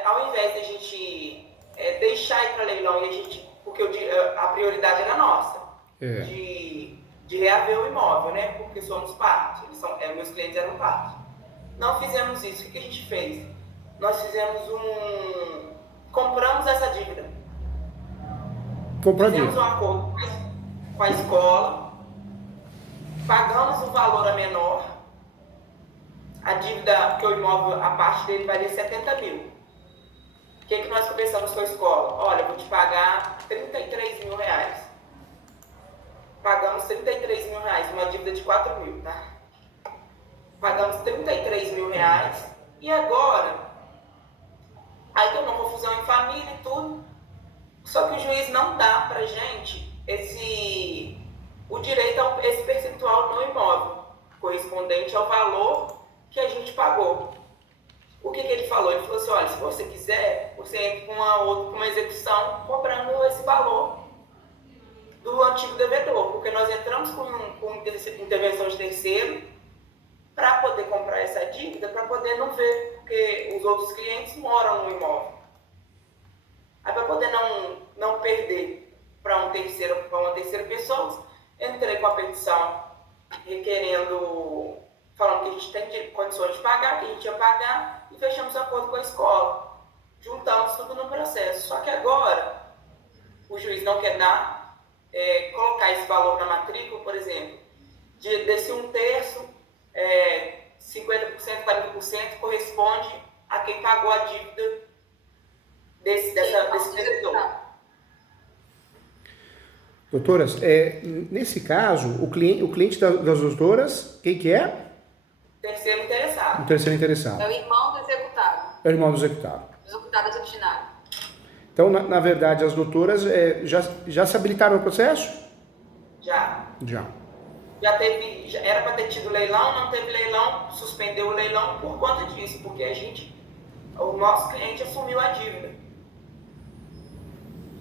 ao invés de a gente deixar ir para leilão, porque a prioridade era nossa, de reaver o imóvel, né? Porque somos parte, meus clientes eram parte. Não fizemos isso. O que a gente fez? Nós fizemos compramos essa dívida. Fizemos um acordo com a escola, pagamos um valor a menor. A dívida, porque o imóvel, a parte dele valia 70 mil. O que nós conversamos com a escola? Olha, eu vou te pagar 33 mil reais. Pagamos 33 mil reais, uma dívida de 4 mil, tá? Pagamos 33 mil reais. E agora, aí deu uma confusão em família e tudo. Só que o juiz não dá pra gente o direito a esse percentual no imóvel, correspondente ao valor que a gente pagou. O que ele falou? Ele falou assim, olha, se você quiser, você entra com uma execução cobrando esse valor do antigo devedor, porque nós entramos com intervenção de terceiro para poder comprar essa dívida, para poder não ver, porque os outros clientes moram no imóvel. Aí para poder não perder para uma terceira pessoa, entrei com a petição requerendo, falando que a gente tem condições de pagar, que a gente ia pagar, e fechamos acordo com a escola. Juntamos tudo no processo. Só que agora, o juiz não quer colocar esse valor na matrícula, por exemplo, desse 1/3, 50%, 40% corresponde a quem pagou a dívida desse devedor. Doutoras, nesse caso, o cliente das doutoras, quem que é? Terceiro interessado. O terceiro interessado. É o irmão do executado. É o irmão do executado. O executado originário. Então, na verdade, as doutoras já se habilitaram no processo? Já. Já. Era para ter tido leilão, não teve leilão, suspendeu o leilão por conta disso, porque o nosso cliente assumiu a dívida.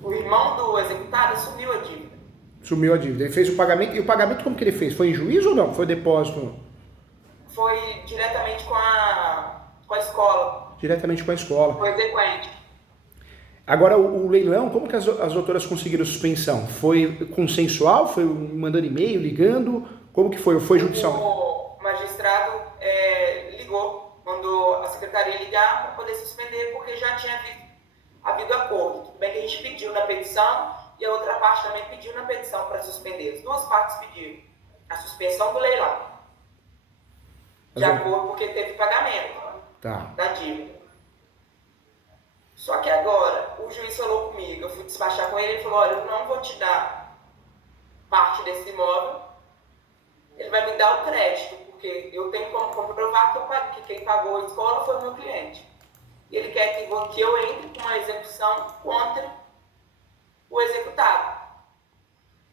O irmão do executado assumiu a dívida. Sumiu a dívida. Ele fez o pagamento. E o pagamento como que ele fez? Foi em juízo ou não? Foi depósito? Foi diretamente com a escola. Diretamente com a escola. Foi exequente. Agora, o leilão, como que as doutoras conseguiram suspensão? Foi consensual? Foi mandando e-mail, ligando? Como que foi? Ou foi judicial? O magistrado ligou, mandou a secretaria ligar para poder suspender, porque já tinha havido acordo. Tudo bem que a gente pediu na petição e a outra parte também pediu na petição para suspender. As duas partes pediram a suspensão do leilão. De acordo, porque teve pagamento da dívida. Só que agora, o juiz falou comigo, eu fui despachar com ele falou, olha, eu não vou te dar parte desse imóvel, ele vai me dar o crédito, porque eu tenho como comprovar que quem pagou a escola foi o meu cliente. E ele quer que eu entre com uma execução contra o executado.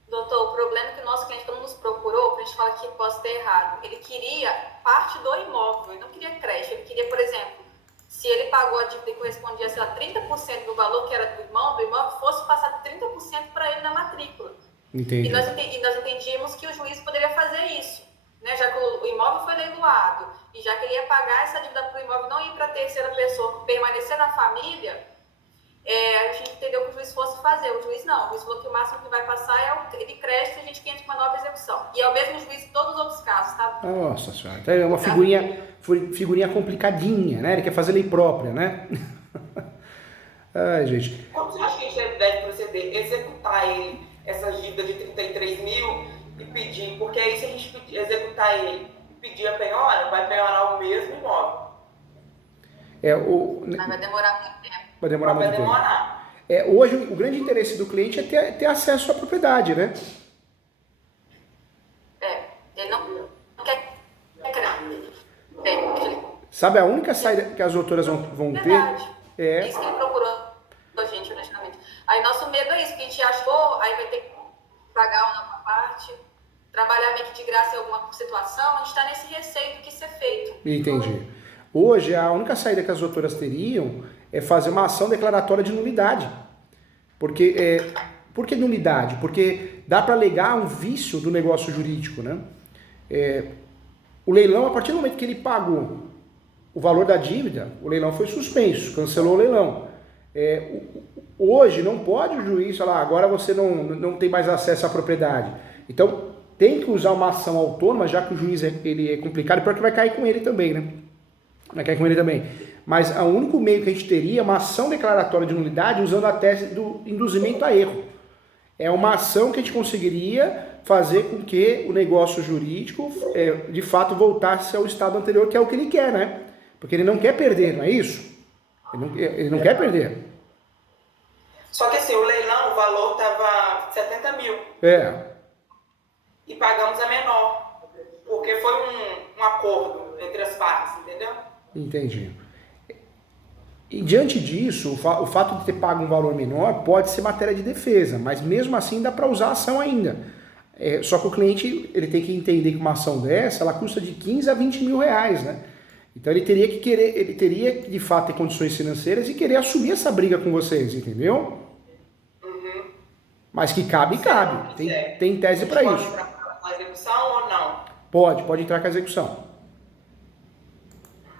Doutor, o problema é que o nosso cliente, quando nos procurou, a gente fala que posso ter errado, ele queria parte do imóvel, ele não queria crédito, ele queria, por exemplo, se ele pagou a dívida que correspondia, sei lá, 30% do valor que era do imóvel, fosse passado 30% para ele na matrícula. Entendi. E nós entendíamos que o juiz poderia fazer isso, né? Já que o imóvel foi leiloado e já que ele ia pagar essa dívida para o imóvel, não ir para a terceira pessoa, permanecer na família, a gente entendeu que o juiz fosse fazer. O juiz não, o juiz falou que o máximo que vai passar é o crédito e a gente entra com uma nova execução. E é o mesmo juiz em todos os outros casos, tá? Nossa senhora, então é uma figurinha complicadinha, né? Ele quer fazer lei própria, né? Ai, gente. Como você acha que a gente deve proceder? Executar ele, essas dívidas de 33 mil e pedir, porque aí se a gente executar ele e pedir a penhora, vai penhorar o mesmo imóvel. Mas vai demorar muito tempo. Vai demorar muito tempo. Hoje, o grande interesse do cliente é ter acesso à propriedade, né? Ele não quer crédito. Sabe a única saída que as doutoras vão ter? É isso que ele procurou a gente, honestamente. Aí nosso medo é isso, que a gente achou, aí vai ter que pagar uma parte, trabalhar meio que de graça em alguma situação, a gente está nesse receio do que ser feito. Entendi. Hoje, a única saída que as doutoras teriam é fazer uma ação declaratória de nulidade. Por que nulidade? Porque dá para alegar um vício do negócio jurídico, né? O leilão, a partir do momento que ele pagou o valor da dívida, o leilão foi suspenso, cancelou o leilão. Hoje não pode o juiz falar, agora você não tem mais acesso à propriedade. Então tem que usar uma ação autônoma, já que o juiz ele é complicado, porque vai cair com ele também, né? Vai cair com ele também. Mas o único meio que a gente teria é uma ação declaratória de nulidade usando a tese do induzimento a erro. É uma ação que a gente conseguiria fazer com que o negócio jurídico de fato voltasse ao estado anterior, que é o que ele quer, né? Porque ele não quer perder, não é isso? Ele não quer perder. Só que assim, o leilão, o valor estava 70 mil. E pagamos a menor. Porque foi um acordo entre as partes, entendeu? Entendi. E diante disso, o fato de ter pago um valor menor pode ser matéria de defesa, mas mesmo assim dá para usar a ação ainda. Só que o cliente ele tem que entender que uma ação dessa ela custa de 15 a 20 mil reais, né? Então ele teria que de fato ter condições financeiras e querer assumir essa briga com vocês, entendeu? Uhum. Mas que cabe. Tem tese para isso. Pode entrar com a execução ou não? Pode entrar com a execução.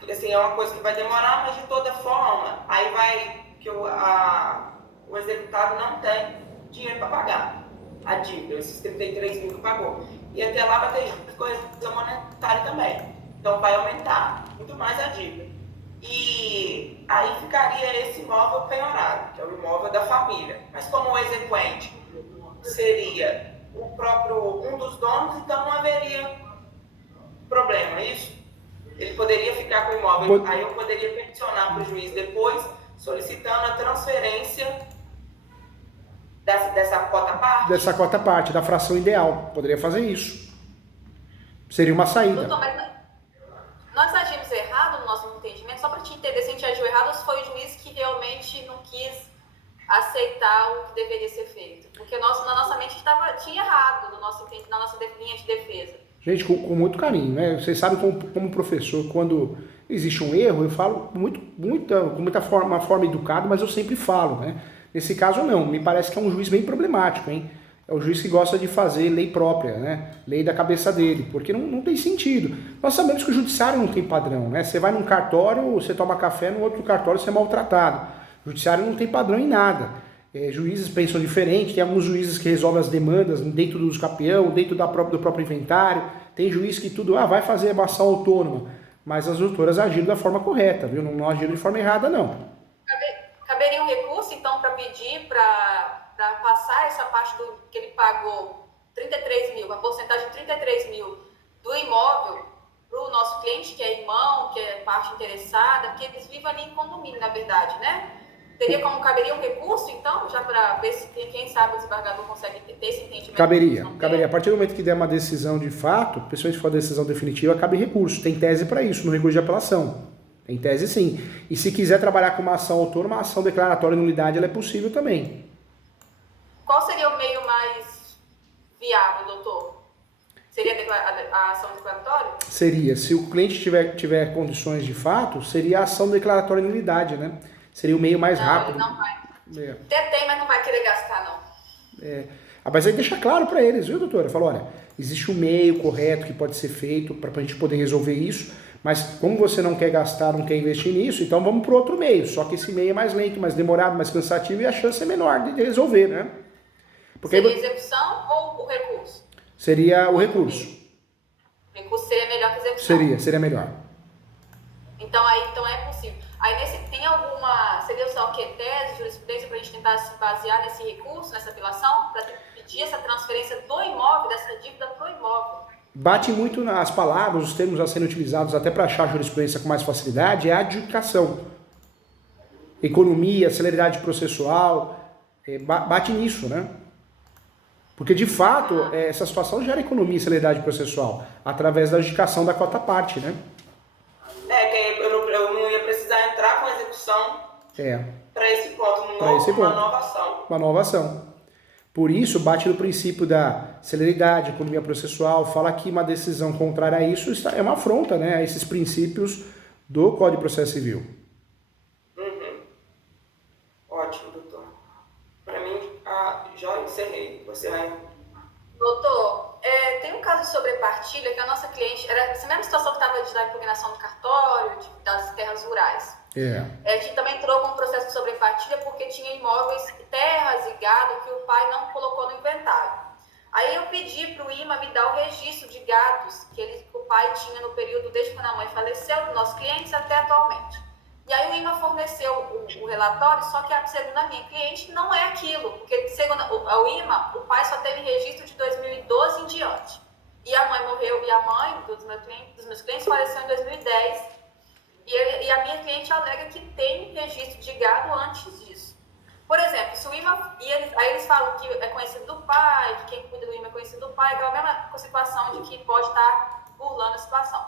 Assim, é uma coisa que vai demorar, mas de toda forma, aí vai que o executado não tem dinheiro para pagar a dívida, esses 33 mil que pagou. E até lá vai ter coisa monetária também. Então vai aumentar muito mais a dívida. E aí ficaria esse imóvel penhorado, que é o imóvel da família. Mas como o exequente seria um dos donos, então não haveria problema, é isso? Ele poderia ficar com o imóvel, aí eu poderia peticionar para o juiz depois, solicitando a transferência dessa cota parte? Dessa cota parte, da fração ideal. Poderia fazer isso. Seria uma saída. Doutor, mas nós agimos errado no nosso entendimento, só para te entender se a gente agiu errado ou se foi o juiz que realmente não quis aceitar o que deveria ser feito. Porque na nossa mente tinha errado na nossa linha de defesa. Gente, com muito carinho, né? Vocês sabem como professor, quando existe um erro, eu falo com muita forma educada, mas eu sempre falo, né? Nesse caso não, me parece que é um juiz bem problemático, hein? É o juiz que gosta de fazer lei própria, né? Lei da cabeça dele, porque não tem sentido. Nós sabemos que o judiciário não tem padrão, né? Você vai num cartório, você toma café, no outro cartório você é maltratado. O judiciário não tem padrão em nada. Juízes pensam diferente, tem alguns juízes que resolvem as demandas dentro dos capião, dentro do próprio inventário. Tem juiz que tudo, vai fazer uma ação autônoma. Mas as doutoras agiram da forma correta, viu? Não agiram de forma errada, não. Caberia um recurso, então, para pedir para passar essa parte que ele pagou 33 mil, a porcentagem de 33 mil do imóvel para o nosso cliente, que é irmão, que é parte interessada, porque eles vivem ali em condomínio, na verdade, né? Caberia um recurso, então, já para ver se quem sabe o desembargador consegue ter esse entendimento? Caberia. A partir do momento que der uma decisão de fato, principalmente se for decisão definitiva, cabe recurso. Tem tese para isso, no recurso de apelação. Tem tese sim. E se quiser trabalhar com uma ação autônoma, uma ação declaratória de nulidade, ela é possível também. Qual seria o meio mais viável, doutor? Seria a ação declaratória? Seria. Se o cliente tiver condições de fato, seria a ação declaratória de nulidade, né? Seria o meio mais rápido. Ele não vai. Até tem, mas não vai querer gastar, não. Mas aí deixa claro para eles, viu, doutora? Falou, olha, existe um meio correto que pode ser feito para a gente poder resolver isso, mas como você não quer gastar, não quer investir nisso, então vamos para outro meio. Só que esse meio é mais lento, mais demorado, mais cansativo e a chance é menor de resolver, né? Seria a execução ou o recurso? Seria o recurso. O recurso seria melhor que a execução? Seria melhor. Então é possível. Aí tem alguma, seria usar o que? Tese, jurisprudência, para a gente tentar se basear nesse recurso, nessa apelação, para pedir essa transferência do imóvel, dessa dívida para o imóvel? Bate muito nas palavras, os termos a serem utilizados até para achar a jurisprudência com mais facilidade, é a adjudicação. Economia, celeridade processual, bate nisso, né? Porque, de fato, essa situação gera economia e celeridade processual, através da adjudicação da cota parte, né? Eu não ia precisar entrar com a execução para esse ponto, uma nova ação. Uma nova ação. Por isso, bate no princípio da celeridade, economia processual, fala que uma decisão contrária a isso é uma afronta, né, a esses princípios do Código de Processo Civil. Ótimo, doutor. Para mim, já encerrei. Você vai... Doutor, tem um caso de sobrepartilha que a nossa cliente, era essa mesma situação que estava da impugnação do cartório, das terras rurais. A gente também entrou com um processo de sobrepartilha porque tinha imóveis, terras e gado que o pai não colocou no inventário. Aí eu pedi para o IMA me dar o registro de gados que o pai tinha no período desde quando a mãe faleceu, dos nossos clientes até atualmente. E aí o IMA forneceu o relatório, só que segundo a minha cliente não é aquilo, porque segundo o IMA, o pai só teve registro de 2012 em diante. E a mãe morreu, e a mãe dos meus clientes faleceu em 2010. E a minha cliente alega que tem registro de gado antes disso. Por exemplo, se o IMA, aí eles falam que é conhecido do pai, que quem cuida do IMA é conhecido do pai, aquela mesma situação de que pode estar burlando a situação.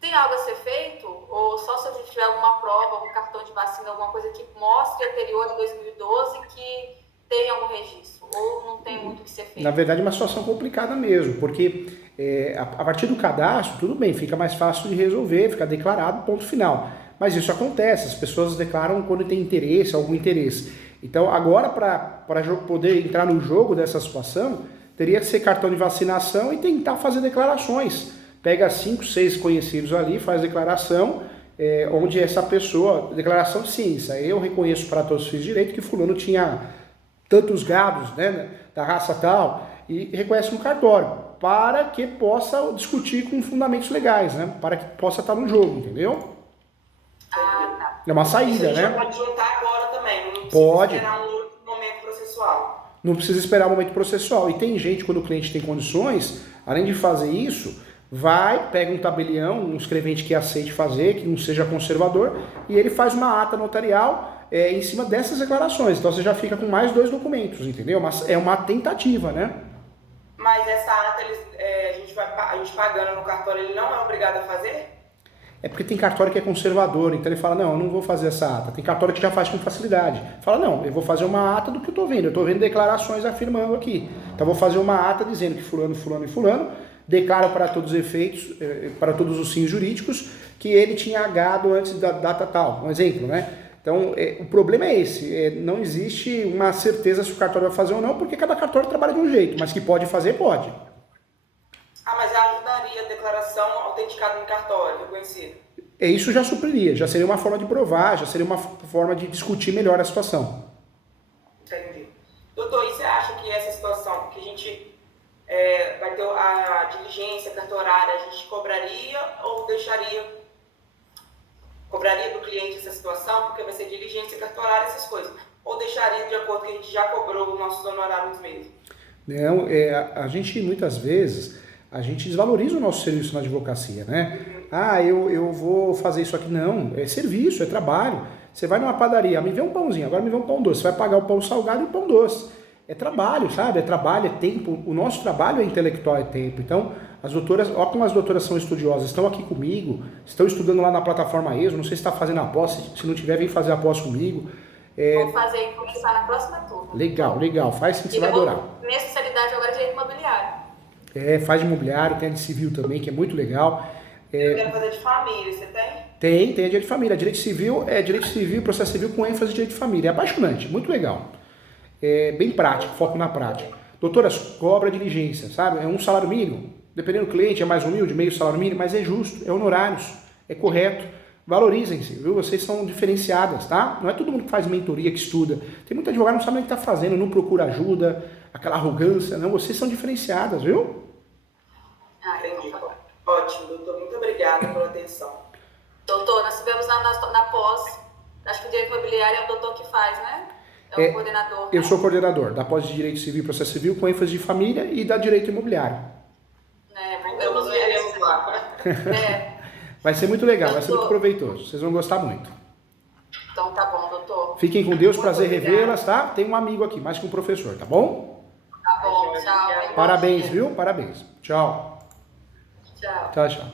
Tem algo a ser feito? Ou só se a gente tiver alguma prova, algum cartão de vacina, alguma coisa que mostre anterior a 2012 que tem algum registro? Ou não tem muito o que ser feito? Na verdade, é uma situação complicada mesmo, porque a partir do cadastro, tudo bem, fica mais fácil de resolver, fica declarado, ponto final. Mas isso acontece, as pessoas declaram quando tem interesse, algum interesse. Então, agora, para poder entrar no jogo dessa situação, teria que ser cartão de vacinação e tentar fazer declarações. Pega 5, 6 conhecidos ali, faz declaração, onde essa pessoa, declaração de ciência, eu reconheço para todos os fins de direito que fulano tinha tantos gados, né, da raça tal, e reconhece no cartório, para que possa discutir com fundamentos legais, né, para que possa estar no jogo, entendeu? Tá. É uma saída, isso a gente né? pode juntar agora também, não pode. esperar um outro momento processual. Não precisa esperar o momento processual. E tem gente, quando o cliente tem condições, além de fazer isso, pega um tabelião, um escrevente que aceite fazer, que não seja conservador, e ele faz uma ata notarial em cima dessas declarações. Então você já fica com mais 2 documentos, entendeu? Mas é uma tentativa, né? Mas essa ata, a gente pagando no cartório, ele não é obrigado a fazer? É porque tem cartório que é conservador, então ele fala, não, eu não vou fazer essa ata. Tem cartório que já faz com facilidade. Fala, não, eu vou fazer uma ata do que eu estou vendo. Eu estou vendo declarações afirmando aqui. Então eu vou fazer uma ata dizendo que fulano, fulano e fulano declaram para todos os efeitos, para todos os fins jurídicos, que ele tinha agado antes da data tal. Um exemplo, né? Então, o problema é esse. Não existe uma certeza se o cartório vai fazer ou não, porque cada cartório trabalha de um jeito, mas que pode fazer, pode. Ah, mas ajudaria a declaração autenticada em cartório, reconhecida? Isso já supriria, já seria uma forma de provar, já seria uma forma de discutir melhor a situação. Entendi. Doutor, e você acha que essa situação, que a gente vai ter a diligência cartorária, a gente cobraria ou cobraria do cliente essa situação, porque vai ser diligência cartorária, essas coisas, ou deixaria de acordo que a gente já cobrou os nossos honorários mesmo? Não, a gente muitas vezes... A gente desvaloriza o nosso serviço na advocacia, né? Ah, eu vou fazer isso aqui. Não, é serviço, é trabalho. Você vai numa padaria, me vê um pãozinho, agora me vê um pão doce. Você vai pagar o pão salgado e o pão doce. É trabalho, sabe? É trabalho, é tempo. O nosso trabalho é intelectual, é tempo. Então, as doutoras, ó como as doutoras são estudiosas, estão aqui comigo, estão estudando lá na plataforma ESO, não sei se está fazendo a pós, se não tiver, vem fazer a pós comigo. Vou fazer e começar na próxima turma. Legal, faz sim, você vai adorar. Minha especialidade agora é direito imobiliário. Faz de imobiliário, tem a de civil também, que é muito legal. Eu quero fazer de família, você tem? Tem a direito de família. Direito civil, processo civil com ênfase em direito de família. É apaixonante, muito legal. É bem prático, foco na prática. Doutoras, cobra diligência, sabe? É um salário mínimo. Dependendo do cliente, é mais humilde, meio salário mínimo, mas é justo, é honorários, é correto. Valorizem-se, viu? Vocês são diferenciadas, tá? Não é todo mundo que faz mentoria, que estuda. Tem muito advogado que não sabe nem o que está fazendo, não procura ajuda, aquela arrogância. Não, vocês são diferenciadas, viu? Entendi. Ótimo, doutor. Muito obrigada pela atenção. Doutor, nós tivemos na pós, acho que o direito imobiliário é o doutor que faz, né? É o coordenador. Eu sou coordenador da pós de Direito Civil e Processo Civil com ênfase de família e da Direito Imobiliário. Vamos veremos lá. Vai ser muito legal, vai ser muito proveitoso. Vocês vão gostar muito. Então tá bom, doutor. Fiquem com Deus, prazer revê-las, tá? Tem um amigo aqui, mais que um professor, tá bom? Tá bom, tchau. Parabéns, viu? Parabéns. Tchau. Tchau. Tchau.